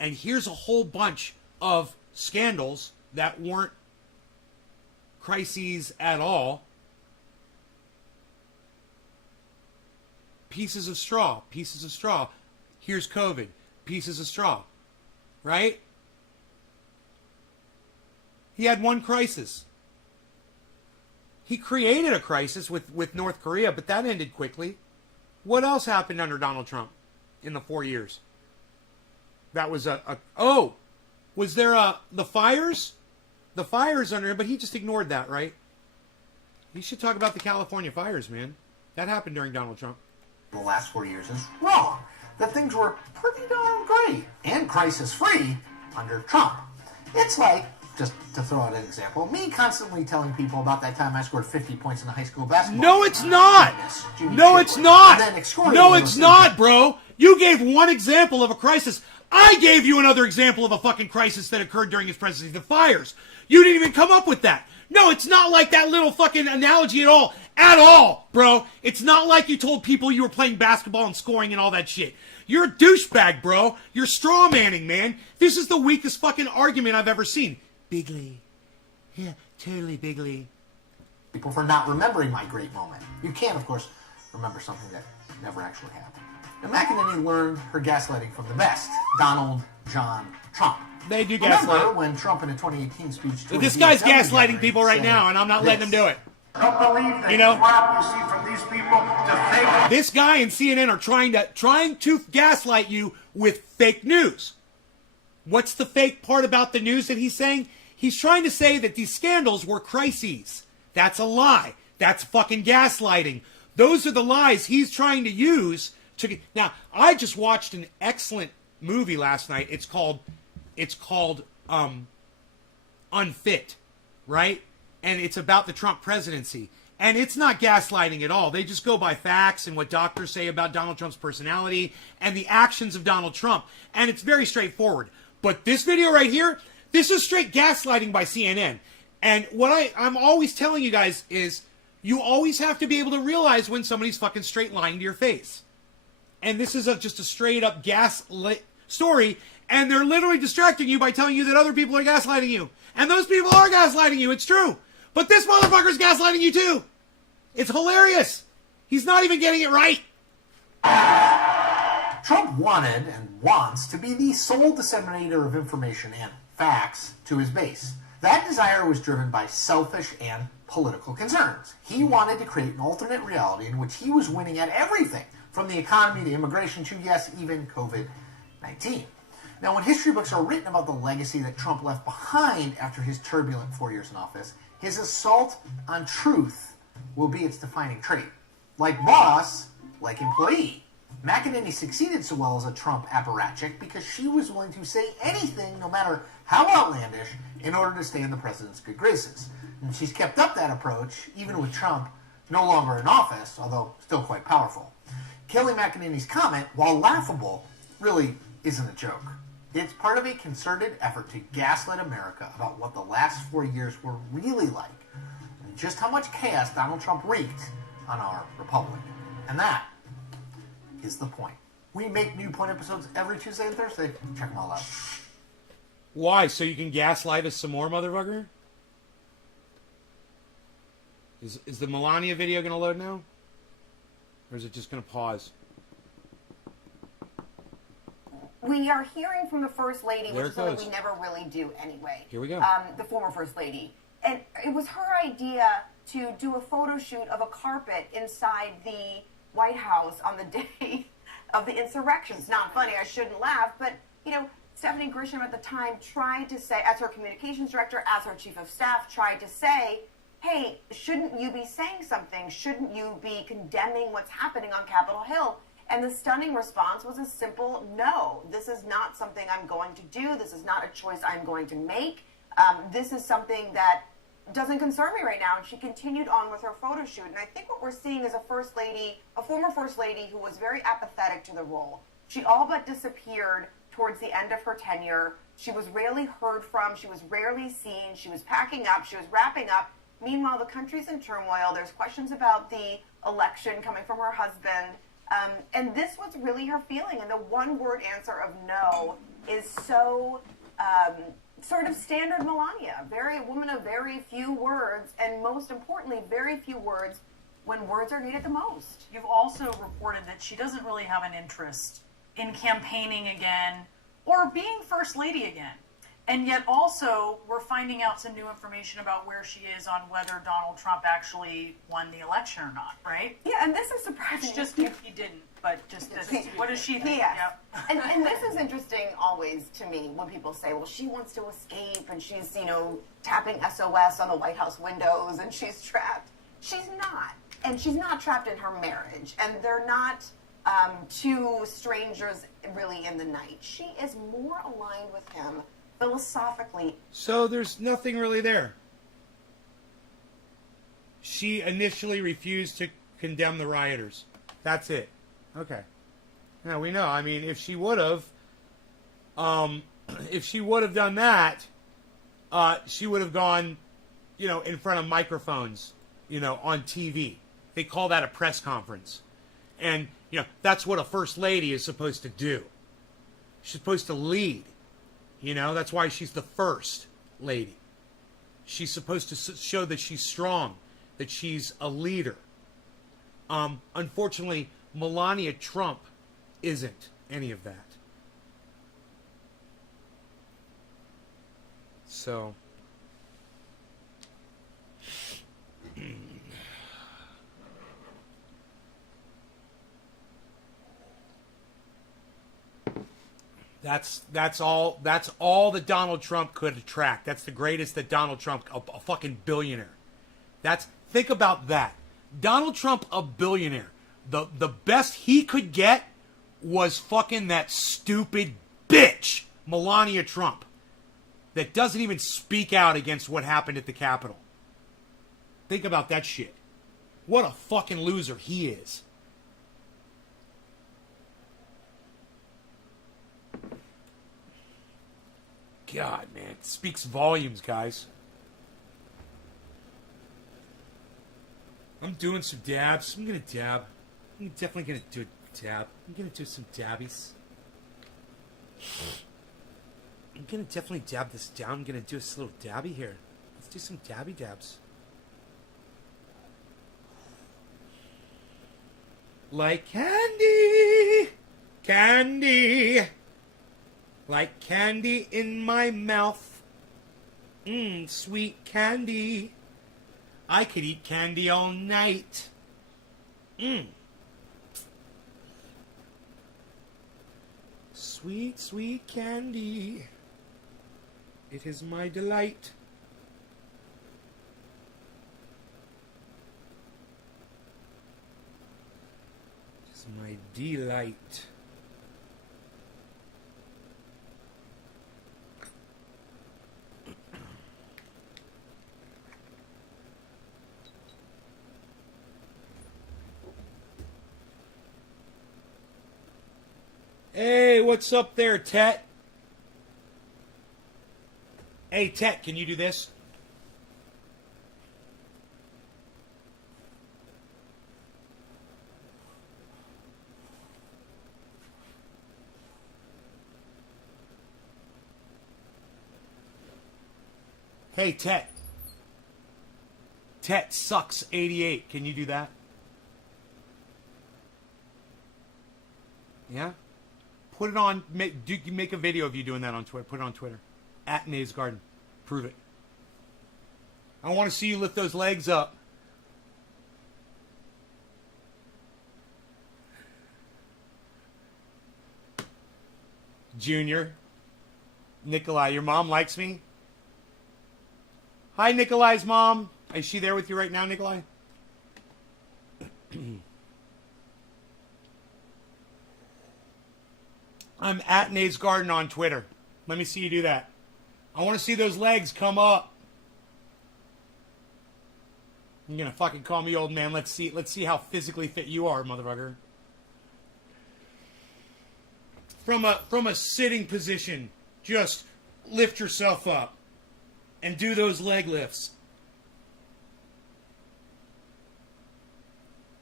And here's a whole bunch of scandals that weren't crises at all. Pieces of straw, pieces of straw. Here's COVID, pieces of straw, right? He had one crisis. He created a crisis with North Korea, but that ended quickly. What else happened under Donald Trump in the 4 years? That was was there the fires? The fires under him, but he just ignored that, right? You should talk about the California fires, man. That happened during Donald Trump. The last 4 years is wrong. That things were pretty darn great and crisis-free under Trump. It's like, just to throw out an example, me constantly telling people about that time I scored 50 points in a high school basketball No, it's not. No, it's not. No, it's not, bro. You gave one example of a crisis. I gave you another example of a fucking crisis that occurred during his presidency, the fires. You didn't even come up with that. No, it's not like that little fucking analogy at all. At all, bro. It's not like you told people you were playing basketball and scoring and all that shit. You're a douchebag, bro. You're straw manning, man. This is the weakest fucking argument I've ever seen. Bigly. Yeah, totally bigly. People for not remembering my great moment. You can, of course, remember something that never actually happened. Now, McEnany learned her gaslighting from the best, Donald John Trump. They do Remember gaslight. when Trump in a 2018 speech to This a guy's DSW gaslighting gathering people right said now, and I'm not letting him do it. Don't believe the You know? crap you see from these people to fake. This guy and CNN are trying to gaslight you with fake news. What's the fake part about the news that he's saying? He's trying to say that these scandals were crises. That's a lie. That's fucking gaslighting. Those are the lies he's trying to use to. Now, I just watched an excellent movie last night. It's called Unfit, right? And it's about the Trump presidency. And it's not gaslighting at all. They just go by facts and what doctors say about Donald Trump's personality and the actions of Donald Trump. And it's very straightforward. But this video right here, this is straight gaslighting by CNN. And what I'm always telling you guys is you always have to be able to realize when somebody's fucking straight lying to your face. And this is just a straight up gaslit story. And they're literally distracting you by telling you that other people are gaslighting you. And those people are gaslighting you. It's true. But this motherfucker's gaslighting you too. It's hilarious. He's not even getting it right. Trump wanted and wants to be the sole disseminator of information and facts to his base. That desire was driven by selfish and political concerns. He wanted to create an alternate reality in which he was winning at everything, from the economy to immigration to, yes, even COVID-19. Now, when history books are written about the legacy that Trump left behind after his turbulent 4 years in office, his assault on truth will be its defining trait. Like boss, like employee. McEnany succeeded so well as a Trump apparatchik because she was willing to say anything, no matter how outlandish, in order to stay in the president's good graces. And she's kept up that approach, even with Trump no longer in office, although still quite powerful. Kelly McEnany's comment, while laughable, really isn't a joke. It's part of a concerted effort to gaslight America about what the last 4 years were really like, and just how much chaos Donald Trump wreaked on our republic. And that is the point. We make new point episodes every Tuesday and Thursday. Check them all out. Why? So you can gaslight us some more, motherfucker? Is the Melania video going to load now? Or is it just going to pause? We are hearing from the First Lady, There which it is something goes. we never really do anyway. Here we go. The former First Lady. And it was her idea to do a photo shoot of a carpet inside the White House on the day of the insurrection. It's not funny, I shouldn't laugh, but, you know, Stephanie Grisham at the time tried to say, as her communications director, as her chief of staff, tried to say, hey, shouldn't you be saying something? Shouldn't you be condemning what's happening on Capitol Hill? And the stunning response was a simple no. This is not something I'm going to do. This is not a choice I'm going to make. This is something that doesn't concern me right now. And she continued on with her photo shoot. And I think what we're seeing is a first lady, a former first lady who was very apathetic to the role. She all but disappeared towards the end of her tenure. She was rarely heard from. She was rarely seen. She was packing up. She was wrapping up. Meanwhile, the country's in turmoil. There's questions about the election coming from her husband. And this was really her feeling. And the one-word answer of no is so sort of standard Melania. Very woman of very few words, and most importantly, very few words when words are needed the most. You've also reported that she doesn't really have an interest in campaigning again or being First Lady again. And yet also, we're finding out some new information about where she is on whether Donald Trump actually won the election or not, right? Yeah, and this is surprising. It's just if he didn't, but just this, what does she think? Yes. Yep. And this is interesting always to me when people say, well, she wants to escape and she's, you know, tapping SOS on the White House windows and she's trapped. She's not. And she's not trapped in her marriage. And they're not two strangers really in the night. She is more aligned with him philosophically. So there's nothing really there. She initially refused to condemn the rioters. That's it. Okay. Now we know. I mean, if she would have done that, she would have gone, you know, in front of microphones, you know, on TV. They call that a press conference. And, you know, that's what a first lady is supposed to do. She's supposed to lead. You know, that's why she's the first lady. She's supposed to show that she's strong, that she's a leader. Unfortunately, Melania Trump isn't any of that. So, that's all that Donald Trump could attract. That's the greatest that Donald Trump, a fucking billionaire. Think about that. Donald Trump, a billionaire. The best he could get was fucking that stupid bitch, Melania Trump, that doesn't even speak out against what happened at the Capitol. Think about that shit. What a fucking loser he is. God, man, it speaks volumes, guys. I'm doing some dabs. I'm gonna dab. I'm definitely gonna do a dab. I'm gonna do some dabbies. I'm gonna definitely dab this down. I'm gonna do a little dabby here. Let's do some dabby dabs. Like candy, candy, like candy in my mouth. Sweet candy. I could eat candy all night. Sweet, sweet candy. It is my delight. It is my delight. Hey, what's up there, Tet? Hey, Tet, can you do this? Hey, Tet. Tet sucks 88. Can you do that? Yeah? Put it on, make a video of you doing that on Twitter. Put it on Twitter. At Nave's Garden. Prove it. I want to see you lift those legs up. Junior. Nikolai, your mom likes me? Hi, Nikolai's mom. Is she there with you right now, Nikolai? I'm at Nate's Garden on Twitter. Let me see you do that. I want to see those legs come up. You're gonna fucking call me old man. Let's see how physically fit you are, motherfucker. From a sitting position, just lift yourself up and do those leg lifts.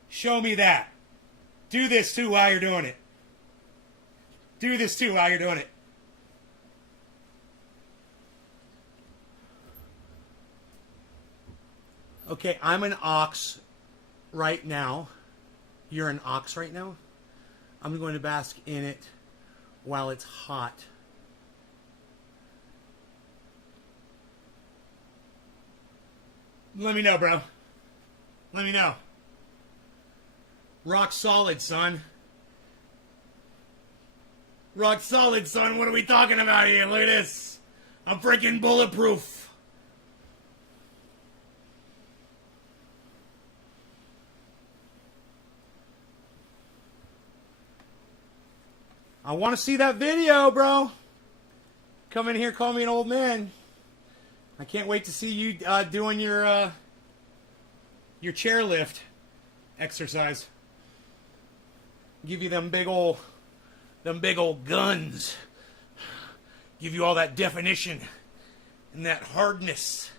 Show me that. Do this too while you're doing it. Do this too while you're doing it. Okay, I'm an ox right now. You're an ox right now. I'm going to bask in it while it's hot. Let me know, bro. Let me know. Rock solid, son. Rock solid, son. What are we talking about here? Look at this. I'm freaking bulletproof. I want to see that video, bro. Come in here, call me an old man. I can't wait to see you doing your chairlift exercise. Give you them big old guns. Give you all that definition and that hardness.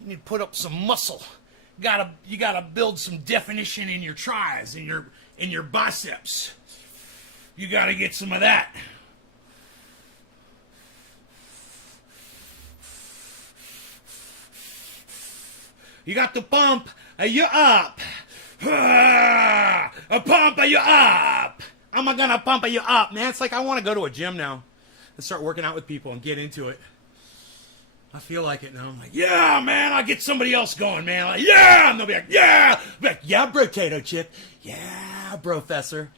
You need to put up some muscle. You gotta build some definition in your tries, in your biceps. You gotta get some of that. You got the pump. you up. A pump you up. I'm gonna pump you up, man. It's like I want to go to a gym now and start working out with people and get into it. I feel like it now. I'm like, yeah, man, I'll get somebody else going, man. Like, yeah, and they'll be like, yeah. I'll be like, yeah, potato chip. Yeah, professor.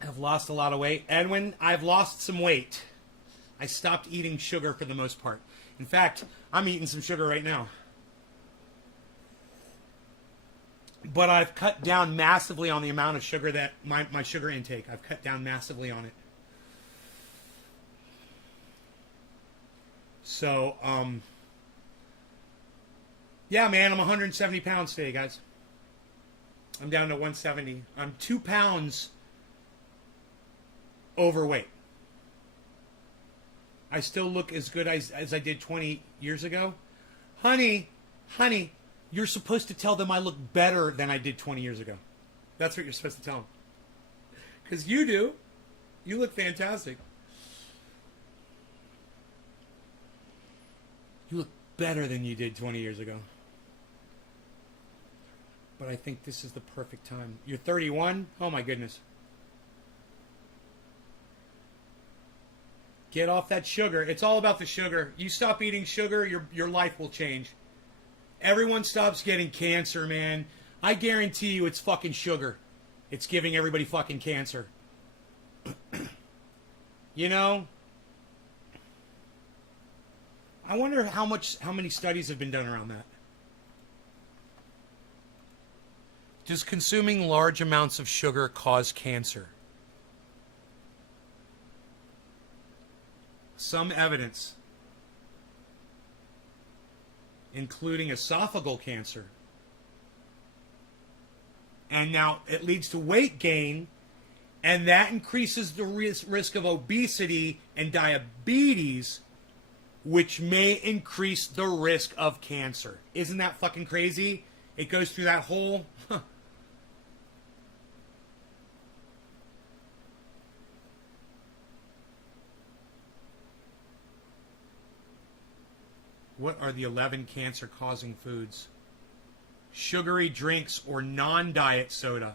I've lost a lot of weight. Edwin, I've lost some weight. I stopped eating sugar for the most part. In fact, I'm eating some sugar right now. But I've cut down massively on the amount of sugar that my sugar intake. I've cut down massively on it. So, yeah, man, I'm 170 pounds today, guys. I'm down to 170. I'm 2 pounds overweight. I still look as good as I did 20 years ago. Honey, you're supposed to tell them I look better than I did 20 years ago. That's what you're supposed to tell them. Because you do. You look fantastic. You look better than you did 20 years ago. But I think this is the perfect time. You're 31? Oh my goodness. Get off that sugar. It's all about the sugar. You stop eating sugar, your life will change. Everyone stops getting cancer, man. I guarantee you it's fucking sugar. It's giving everybody fucking cancer. You know? I wonder how many studies have been done around that. Does consuming large amounts of sugar cause cancer? Some evidence, including esophageal cancer. And now it leads to weight gain, and that increases the risk of obesity and diabetes, which may increase the risk of cancer. Isn't that fucking crazy? It goes through that whole... What are the 11 cancer-causing foods? Sugary drinks or non-diet soda.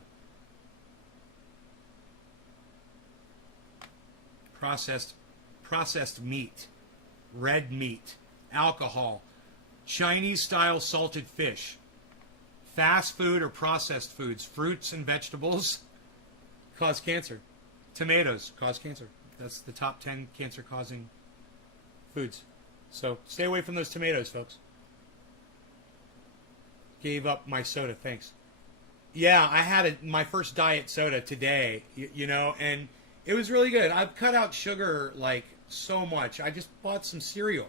Processed meat. Red meat. Alcohol. Chinese-style salted fish. Fast food or processed foods. Fruits and vegetables cause cancer. Tomatoes cause cancer. That's the top 10 cancer-causing foods. So stay away from those tomatoes, folks. Gave up my soda, thanks. Yeah, I had my first diet soda today, you know, and it was really good. I've cut out sugar like so much. I just bought some cereal.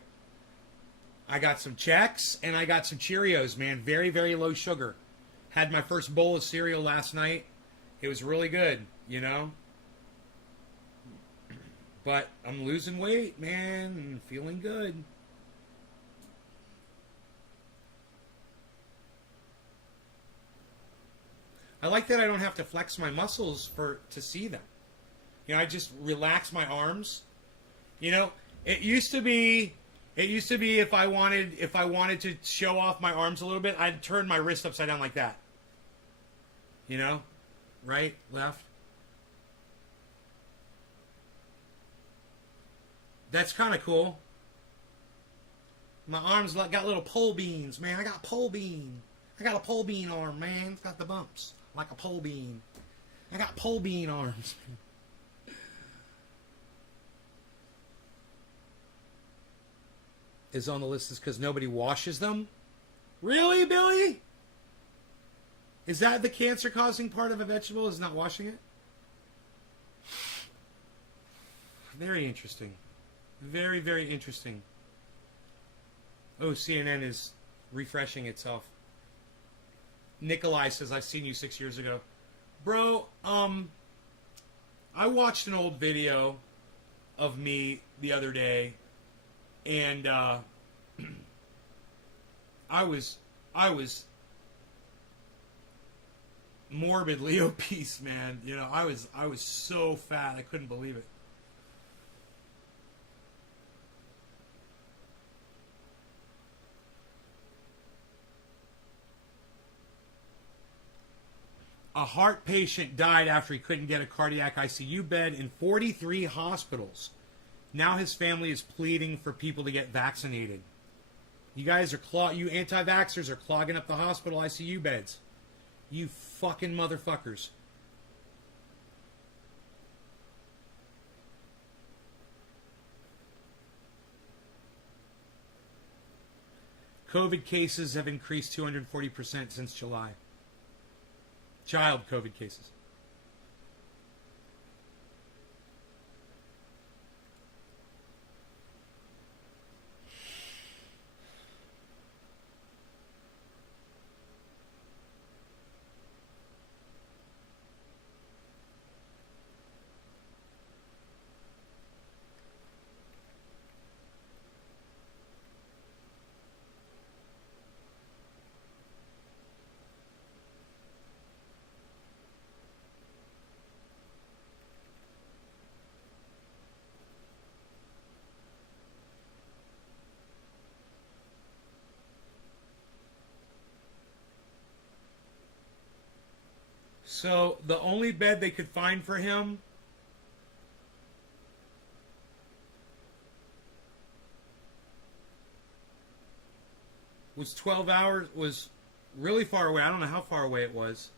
I got some Chex and I got some Cheerios, man. Very, very low sugar. Had my first bowl of cereal last night. It was really good, you know. But I'm losing weight, man, and feeling good. I like that I don't have to flex my muscles to see them. You know, I just relax my arms. You know, it used to be if I wanted to show off my arms a little bit, I'd turn my wrist upside down like that. You know? Right, left. That's kind of cool. My arms got little pole beans, man. I got a pole bean arm, man. It's got the bumps like a pole bean. I got pole bean arms. Is on the list is because nobody washes them? Really, Billy? Is that the cancer-causing part of a vegetable, is not washing it? Very interesting. Very, very interesting. Oh, CNN is refreshing itself. Nikolai says, I've seen you 6 years ago. Bro, I watched an old video of me the other day, and I was morbidly obese, man. You know, I was so fat, I couldn't believe it. A heart patient died after he couldn't get a cardiac ICU bed in 43 hospitals. Now his family is pleading for people to get vaccinated. You guys are you anti-vaxxers are clogging up the hospital ICU beds. You fucking motherfuckers. COVID cases have increased 240% since July. Child COVID cases. So the only bed they could find for him was 12 hours, was really far away. I don't know how far away it was.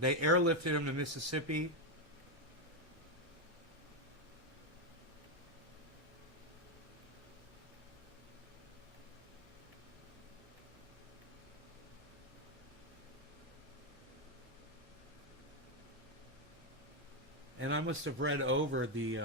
They airlifted him to Mississippi. And I must have read over the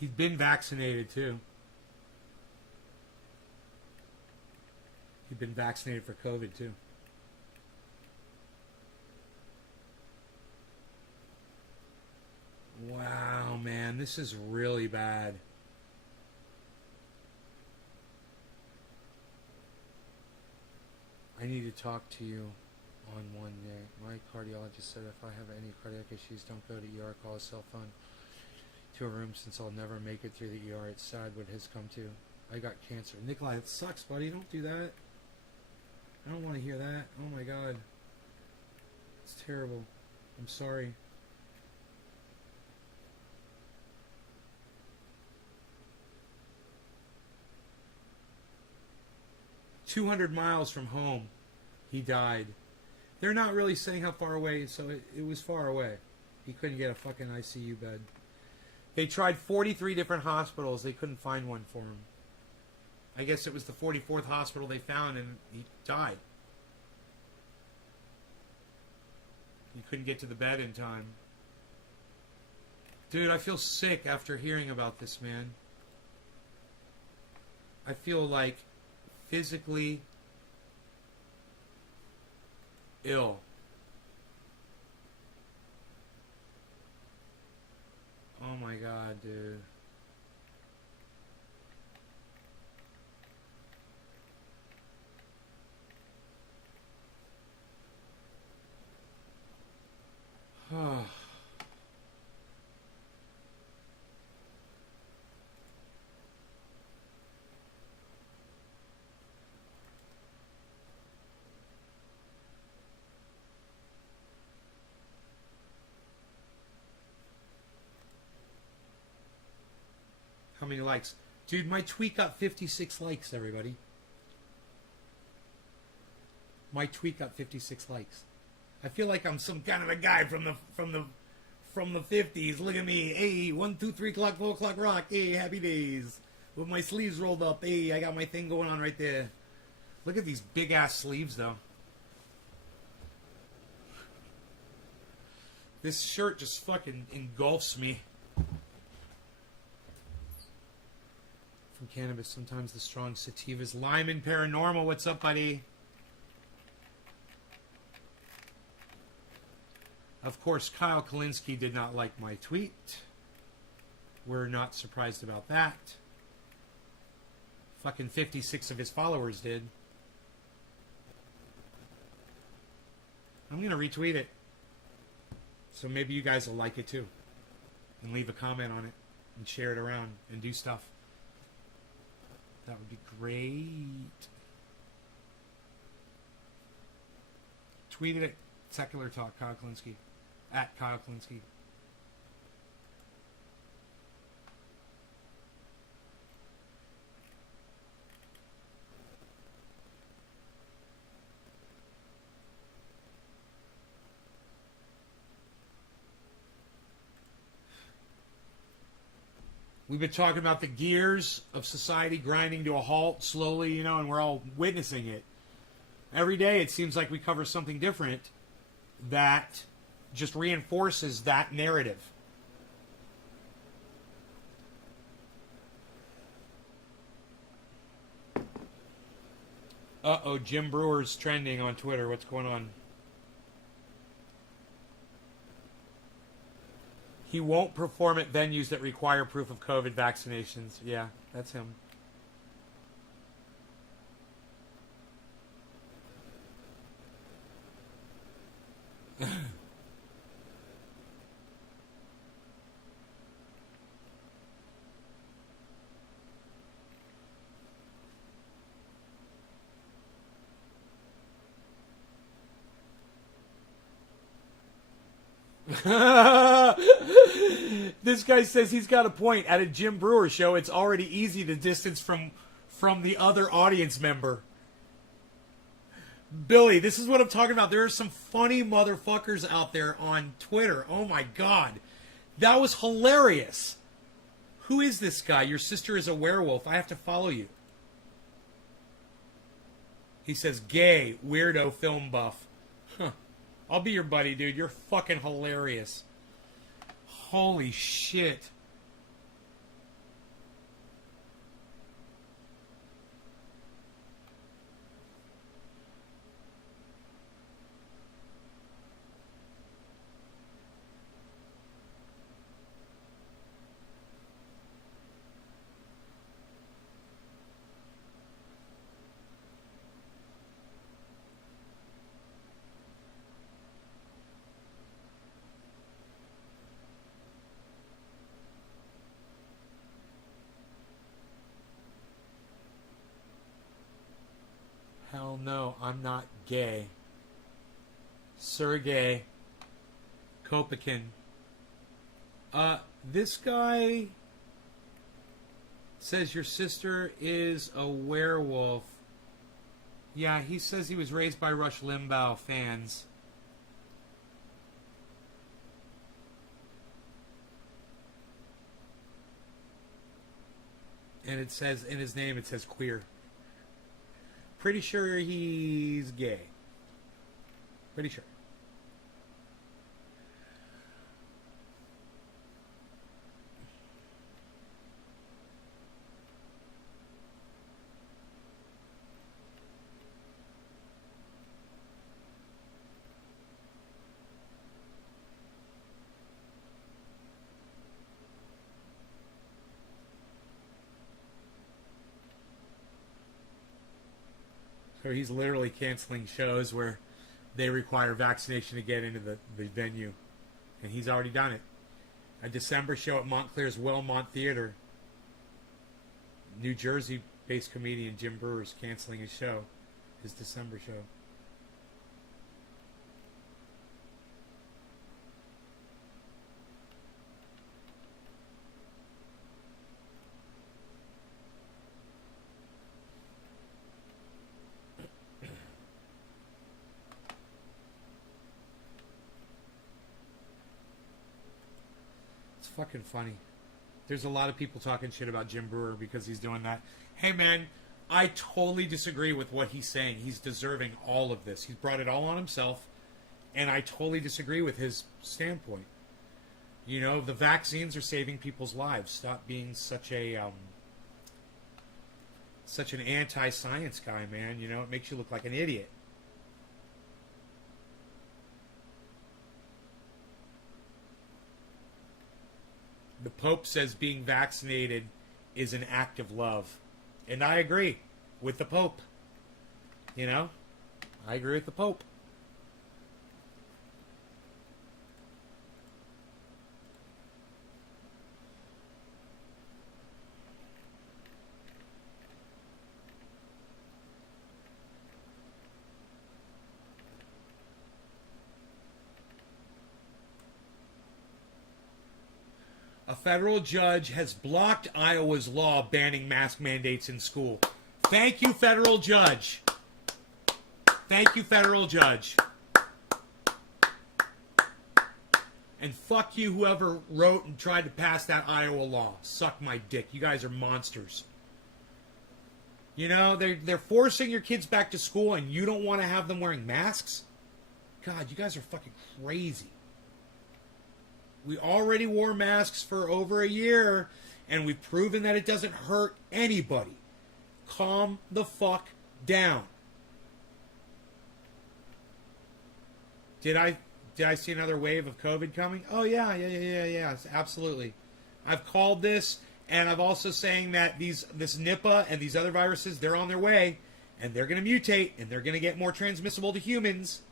he's been vaccinated too. He'd been vaccinated for COVID too. Wow, man, this is really bad. I need to talk to you on one day. My cardiologist said if I have any cardiac issues, don't go to ER, call a cell phone to a room since I'll never make it through the ER. It's sad what has come to. I got cancer. Nikolai, it sucks, buddy. Don't do that. I don't want to hear that. Oh my God. It's terrible. I'm sorry. "200 miles from home, he died." They're not really saying how far away, so it was far away. He couldn't get a fucking ICU bed. They tried 43 different hospitals. They couldn't find one for him. I guess it was the 44th hospital they found, and he died. He couldn't get to the bed in time. Dude, I feel sick after hearing about this, man. I feel like physically ill. Oh my God, dude. How many likes? Dude, my tweet got 56 likes, everybody. My tweet got 56 likes. I feel like I'm some kind of a guy from the 50s. Look at me. Hey, 1, 2, 3 o'clock, 4 o'clock rock. Hey, happy days. With my sleeves rolled up. Hey, I got my thing going on right there. Look at these big ass sleeves though. This shirt just fucking engulfs me. From Cannabis, sometimes the strong sativas. Lyman Paranormal, what's up, buddy? Of course, Kyle Kalinske did not like my tweet. We're not surprised about that. Fucking 56 of his followers did. I'm going to retweet it. So maybe you guys will like it too. And leave a comment on it. And share it around. And do stuff. That would be great. Tweet it at Secular Talk, Kyle Kalinske. At Kyle Kalinske. We've been talking about the gears of society grinding to a halt slowly, you know, and we're all witnessing it. Every day it seems like we cover something different that just reinforces that narrative. Uh-oh, Jim Brewer's trending on Twitter. What's going on? He won't perform at venues that require proof of COVID vaccinations. Yeah, that's him. This guy says he's got a point. At a Jim Brewer show, it's already easy to distance from the other audience member. Billy, this is what I'm talking about. There are some funny motherfuckers out there on Twitter. Oh my God. That was hilarious. Who is this guy? Your sister is a werewolf. I have to follow you. He says, gay, weirdo film buff. Huh. I'll be your buddy, dude. You're fucking hilarious. Holy shit. Hell no, I'm not gay. Sergey Kopikin. This guy says your sister is a werewolf. Yeah, he says he was raised by Rush Limbaugh fans. And it says, in his name, it says queer. Pretty sure he's gay. Pretty sure. So he's literally canceling shows where they require vaccination to get into the venue. And he's already done it. A December show at Montclair's Wilmont Theater. New Jersey-based comedian Jim Brewer is canceling his show. His December show. Fucking funny. There's a lot of people talking shit about Jim Brewer because he's doing that. Hey man, I totally disagree with what he's saying. He's deserving all of this. He's brought it all on himself. And I totally disagree with his standpoint. You know, the vaccines are saving people's lives. Stop being such an anti-science guy, man. You know, it makes you look like an idiot. The Pope says being vaccinated is an act of love. And I agree with the Pope. You know? I agree with the Pope. A federal judge has blocked Iowa's law banning mask mandates in school. Thank you, federal judge. Thank you, federal judge. And fuck you, whoever wrote and tried to pass that Iowa law. Suck my dick. You guys are monsters. You know, they're forcing your kids back to school and you don't want to have them wearing masks? God, you guys are fucking crazy. We already wore masks for over a year, and we've proven that it doesn't hurt anybody. Calm the fuck down. Did I see another wave of COVID coming? Oh, yeah, absolutely. I've called this, and I've also saying that this Nipah and these other viruses, they're on their way, and they're going to mutate, and they're going to get more transmissible to humans.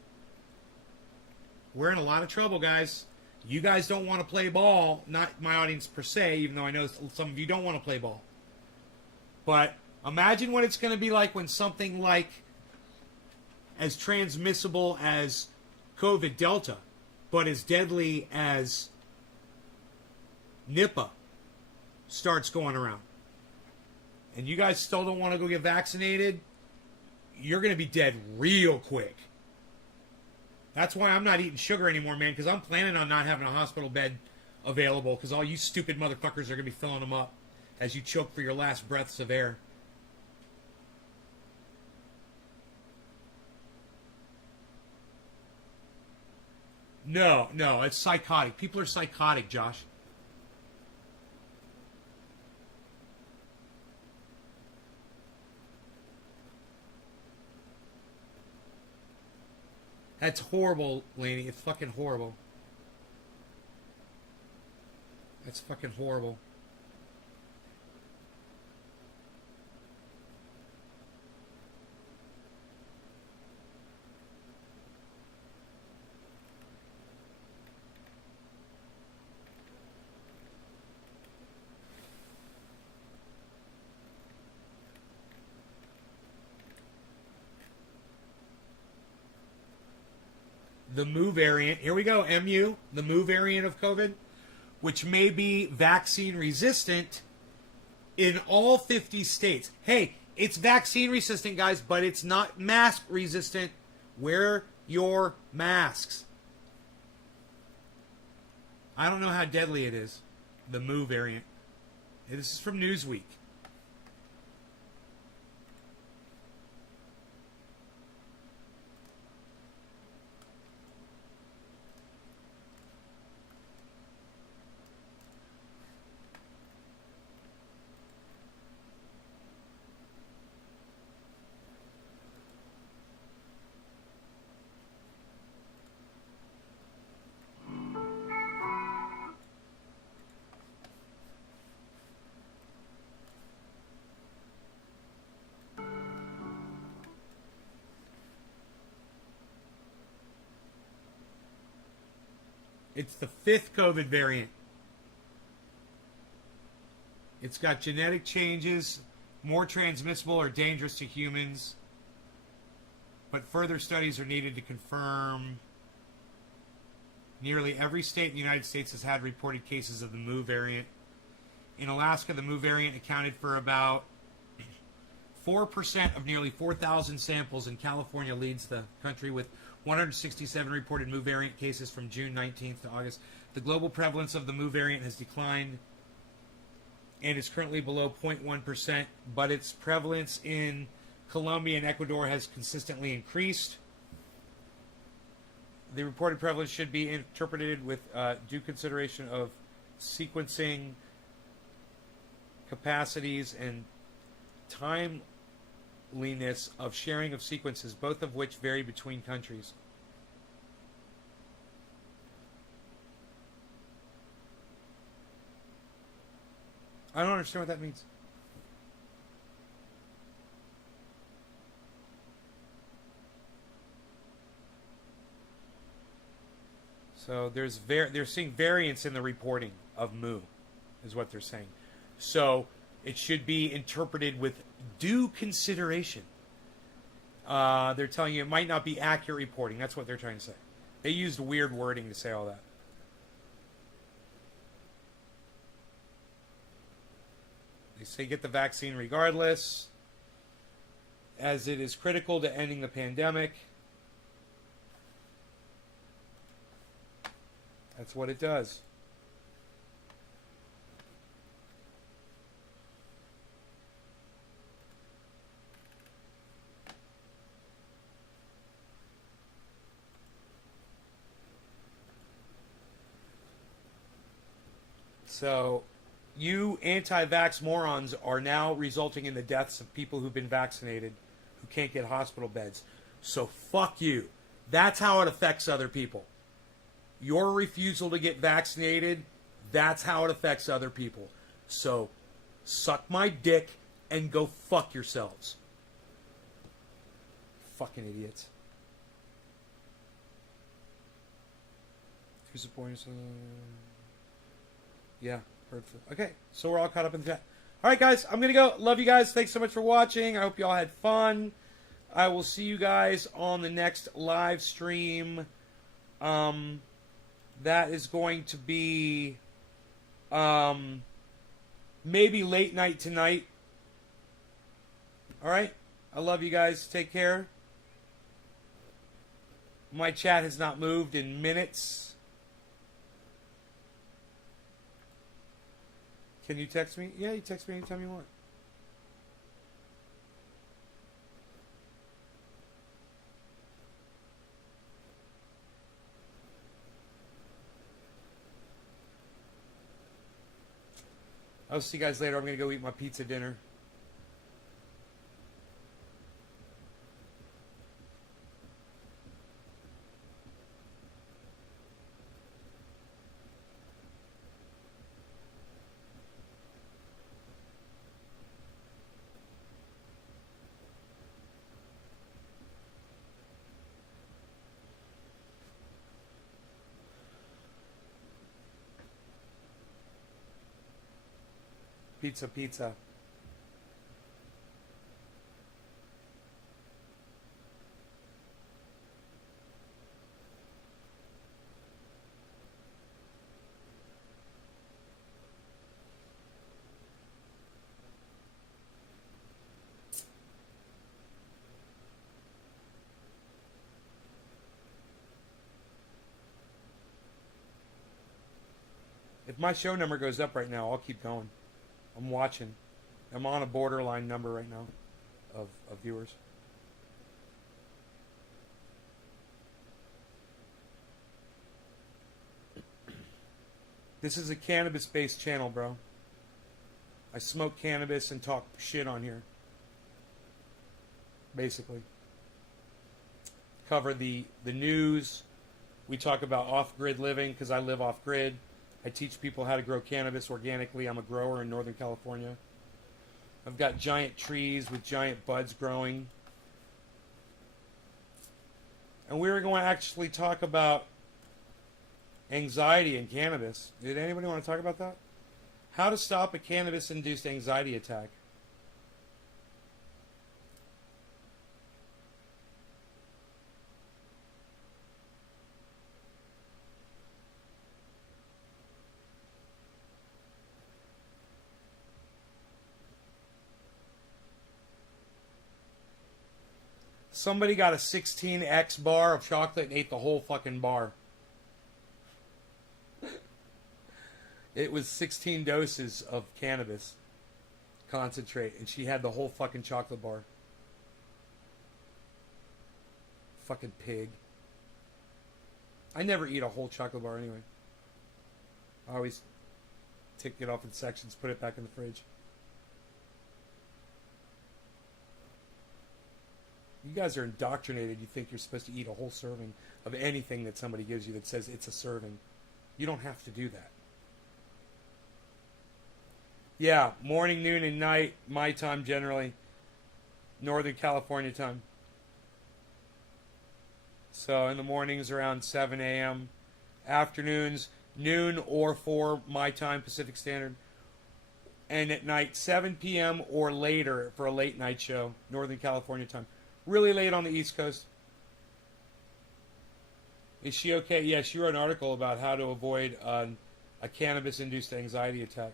We're in a lot of trouble, guys. You guys don't want to play ball, not my audience per se, even though I know some of you don't want to play ball. But imagine what it's going to be like when something like as transmissible as COVID Delta, but as deadly as Nipah starts going around. And you guys still don't want to go get vaccinated, you're going to be dead real quick. That's why I'm not eating sugar anymore, man, because I'm planning on not having a hospital bed available because all you stupid motherfuckers are going to be filling them up as you choke for your last breaths of air. No, it's psychotic. People are psychotic, Josh. That's horrible, Laney. It's fucking horrible. That's fucking horrible. The Mu variant, here we go, MU, the Mu variant of COVID, which may be vaccine resistant in all 50 states. Hey, it's vaccine resistant, guys, but it's not mask resistant. Wear your masks. I don't know how deadly it is, the Mu variant. This is from Newsweek. It's the 5th COVID variant. It's got genetic changes, more transmissible or dangerous to humans, but further studies are needed to confirm. Nearly every state in the United States has had reported cases of the Mu variant. In Alaska, the Mu variant accounted for about 4% of nearly 4,000 samples, and California leads the country with 167 reported Mu variant cases from June 19th to August. The global prevalence of the Mu variant has declined and is currently below 0.1%, but its prevalence in Colombia and Ecuador has consistently increased. The reported prevalence should be interpreted with due consideration of sequencing capacities and timeliness of sharing of sequences, both of which vary between countries. I don't understand what that means. So they're seeing variance in the reporting of Mu, is what they're saying. So it should be interpreted with due consideration. They're telling you it might not be accurate reporting. That's what they're trying to say. They used weird wording to say all that. They say get the vaccine regardless, as it is critical to ending the pandemic. That's what it does. So, you anti-vax morons are now resulting in the deaths of people who've been vaccinated who can't get hospital beds. So, fuck you. That's how it affects other people. Your refusal to get vaccinated, that's how it affects other people. So, suck my dick and go fuck yourselves. Fucking idiots. Who's supporting? Yeah, hurtful. Okay, so we're all caught up in the chat. All right, guys, I'm going to go. Love you guys. Thanks so much for watching. I hope you all had fun. I will see you guys on the next live stream. That is going to be maybe late night tonight. All right? I love you guys. Take care. My chat has not moved in minutes. Can you text me? Yeah, you text me anytime you want. I'll see you guys later. I'm going to go eat my pizza dinner. Pizza, pizza. If my show number goes up right now, I'll keep going. I'm watching. I'm on a borderline number right now of viewers. This is a cannabis-based channel, bro. I smoke cannabis and talk shit on here. Basically. Cover the news. We talk about off-grid living because I live off-grid. I teach people how to grow cannabis organically. I'm a grower in Northern California. I've got giant trees with giant buds growing. And we were going to actually talk about anxiety in cannabis. Did anybody want to talk about that? How to stop a cannabis-induced anxiety attack. Somebody got a 16X bar of chocolate and ate the whole fucking bar. It was 16 doses of cannabis concentrate, and she had the whole fucking chocolate bar. Fucking pig. I never eat a whole chocolate bar anyway. I always take it off in sections, put it back in the fridge. You guys are indoctrinated. You think you're supposed to eat a whole serving of anything that somebody gives you that says it's a serving. You don't have to do that. Yeah, morning, noon, and night, my time generally. Northern California time. So in the mornings around 7 a.m. Afternoons, noon or 4 my time, Pacific Standard. And at night, 7 p.m. or later for a late night show, Northern California time. Really late on the East Coast. Is she okay? Yeah, she wrote an article about how to avoid a cannabis-induced anxiety attack.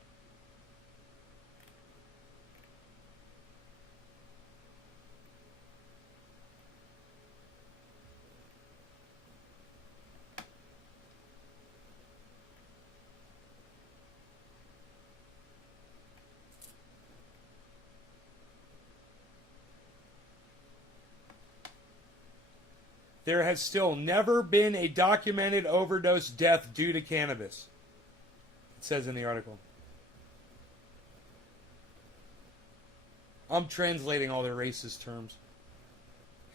There has still never been a documented overdose death due to cannabis. It says in the article. I'm translating all their racist terms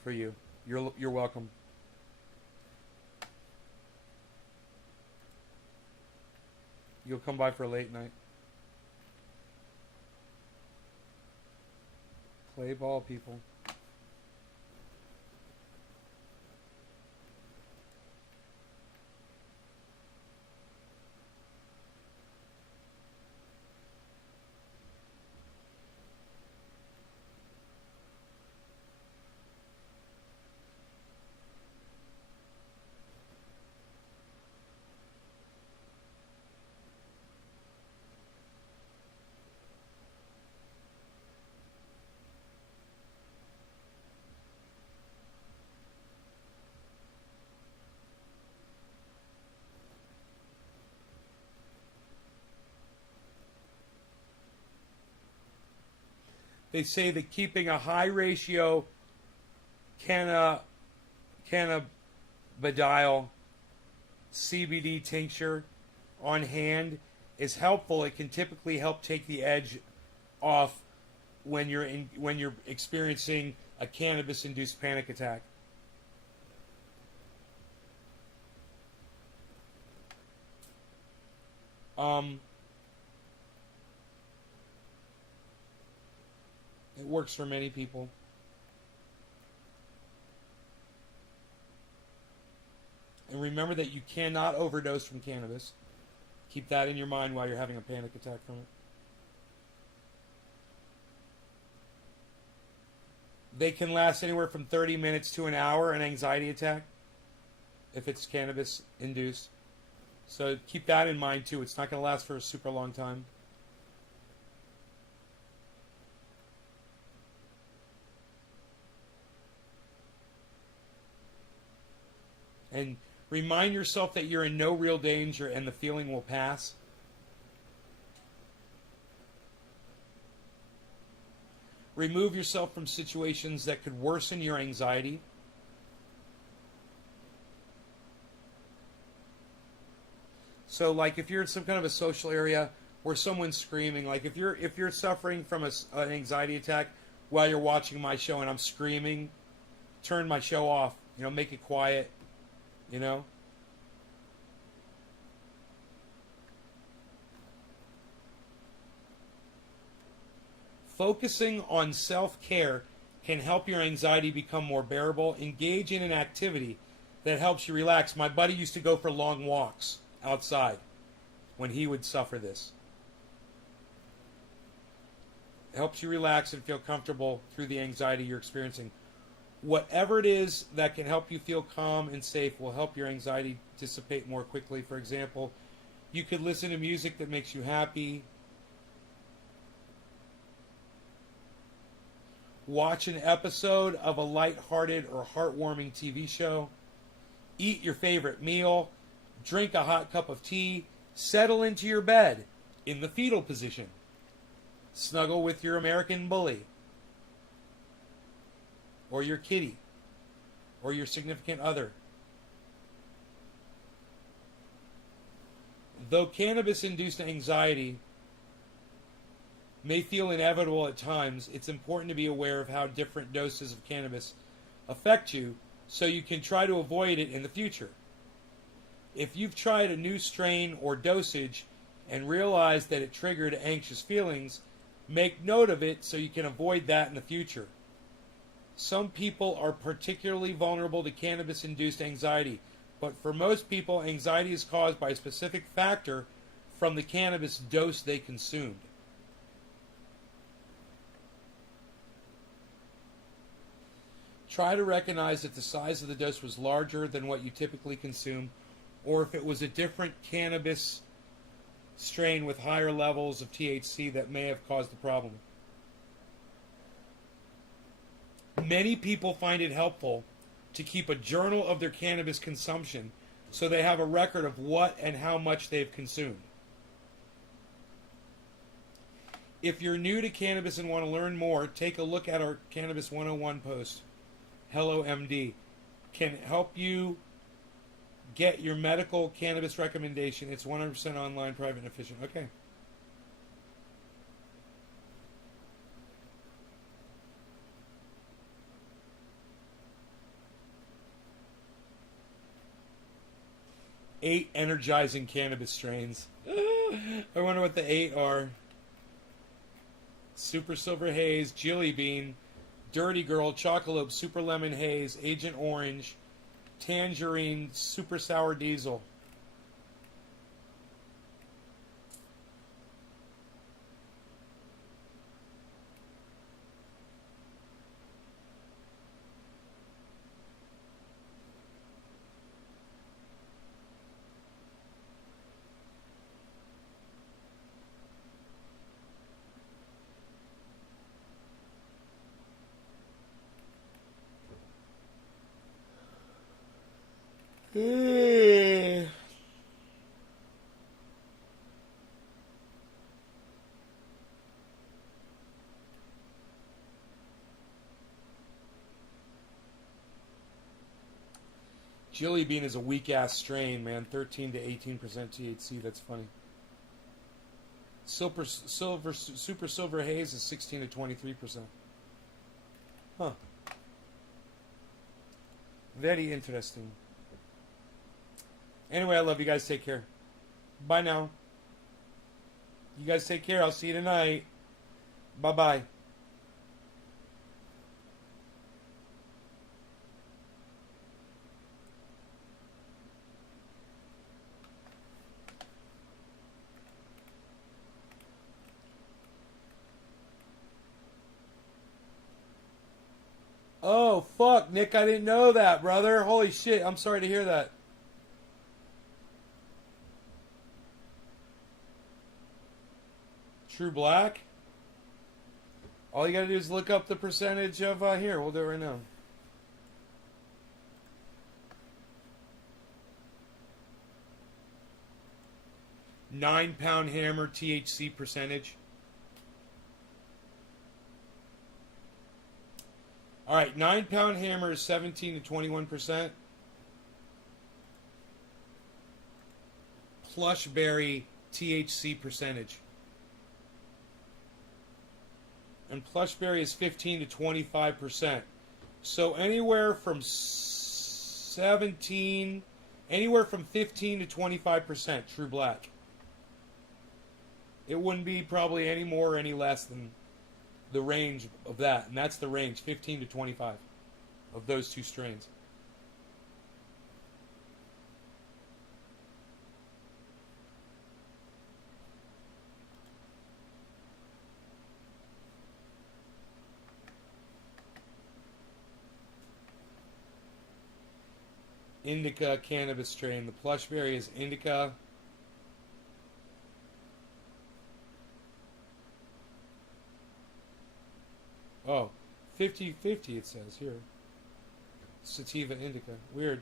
for you. You're welcome. You'll come by for a late night. Play ball, people. They say that keeping a high ratio cannabidiol CBD tincture on hand is helpful. It can typically help take the edge off when you're experiencing a cannabis-induced panic attack. It works for many people. And remember that you cannot overdose from cannabis. Keep that in your mind while you're having a panic attack from it. They can last anywhere from 30 minutes to an hour, an anxiety attack, if it's cannabis induced. So keep that in mind too. It's not going to last for a super long time. And remind yourself that you're in no real danger and the feeling will pass. Remove yourself from situations that could worsen your anxiety. So like if you're in some kind of a social area where someone's screaming, like if you're suffering from an anxiety attack while you're watching my show and I'm screaming, turn my show off, make it quiet. Focusing on self-care can help your anxiety become more bearable. Engage in an activity that helps you relax. My buddy used to go for long walks outside when he would suffer this. It helps you relax and feel comfortable through the anxiety you're experiencing. Whatever it is that can help you feel calm and safe will help your anxiety dissipate more quickly. For example, you could listen to music that makes you happy. Watch an episode of a lighthearted or heartwarming TV show. Eat your favorite meal. Drink a hot cup of tea. Settle into your bed in the fetal position. Snuggle with your American bully, or your kitty, or your significant other. Though cannabis-induced anxiety may feel inevitable at times, it's important to be aware of how different doses of cannabis affect you so you can try to avoid it in the future. If you've tried a new strain or dosage and realized that it triggered anxious feelings, make note of it so you can avoid that in the future. Some people are particularly vulnerable to cannabis-induced anxiety, but for most people, anxiety is caused by a specific factor from the cannabis dose they consumed. Try to recognize if the size of the dose was larger than what you typically consume, or if it was a different cannabis strain with higher levels of THC that may have caused the problem. Many people find it helpful to keep a journal of their cannabis consumption so they have a record of what and how much they've consumed. If you're new to cannabis and want to learn more, take a look at our Cannabis 101 post. Hello MD can help you get your medical cannabis recommendation. It's 100% online, private, and efficient. Okay. Eight energizing cannabis strains. I wonder what the 8 are. Super Silver Haze, Jilly Bean, Dirty Girl, Chocolate, Super Lemon Haze, Agent Orange, Tangerine, Super Sour Diesel. Jilly Bean is a weak ass strain, man. 13 to 18% THC. That's funny. Super Silver Haze is 16 to 23%. Huh. Very interesting. Anyway, I love you guys. Take care. Bye now. You guys take care. I'll see you tonight. Bye-bye. Oh, fuck, Nick, I didn't know that, brother. Holy shit, I'm sorry to hear that. True Black? All you gotta do is look up the percentage of, here, we'll do it right now. £9 Hammer THC percentage. All right, 9-pound Hammer is 17 to 21%. Plushberry THC percentage. And Plushberry is 15 to 25%. So anywhere from 15 to 25% True Black. It wouldn't be probably any more or any less than the range of that, and that's the range, 15 to 25 of those two strains. Indica cannabis strain. The Plushberry is Indica. Oh, 50-50 it says here. Sativa Indica. Weird.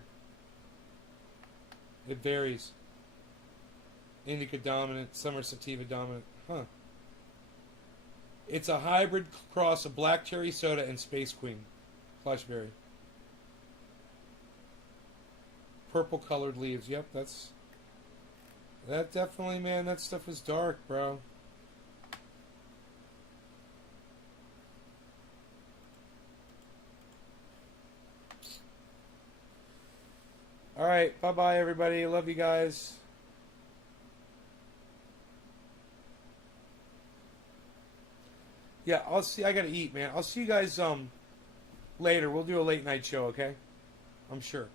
It varies. Indica dominant, some are sativa dominant. Huh. It's a hybrid cross of Black Cherry Soda and Space Queen. Plushberry. Purple colored leaves. Yep, that's That definitely, man, that stuff was dark, bro. Alright, bye-bye, everybody. Love you guys. Yeah, I'll see. I gotta eat, man. I'll see you guys later. We'll do a late night show, okay? I'm sure.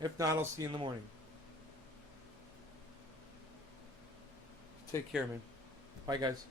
If not, I'll see you in the morning. Take care, man. Bye, guys.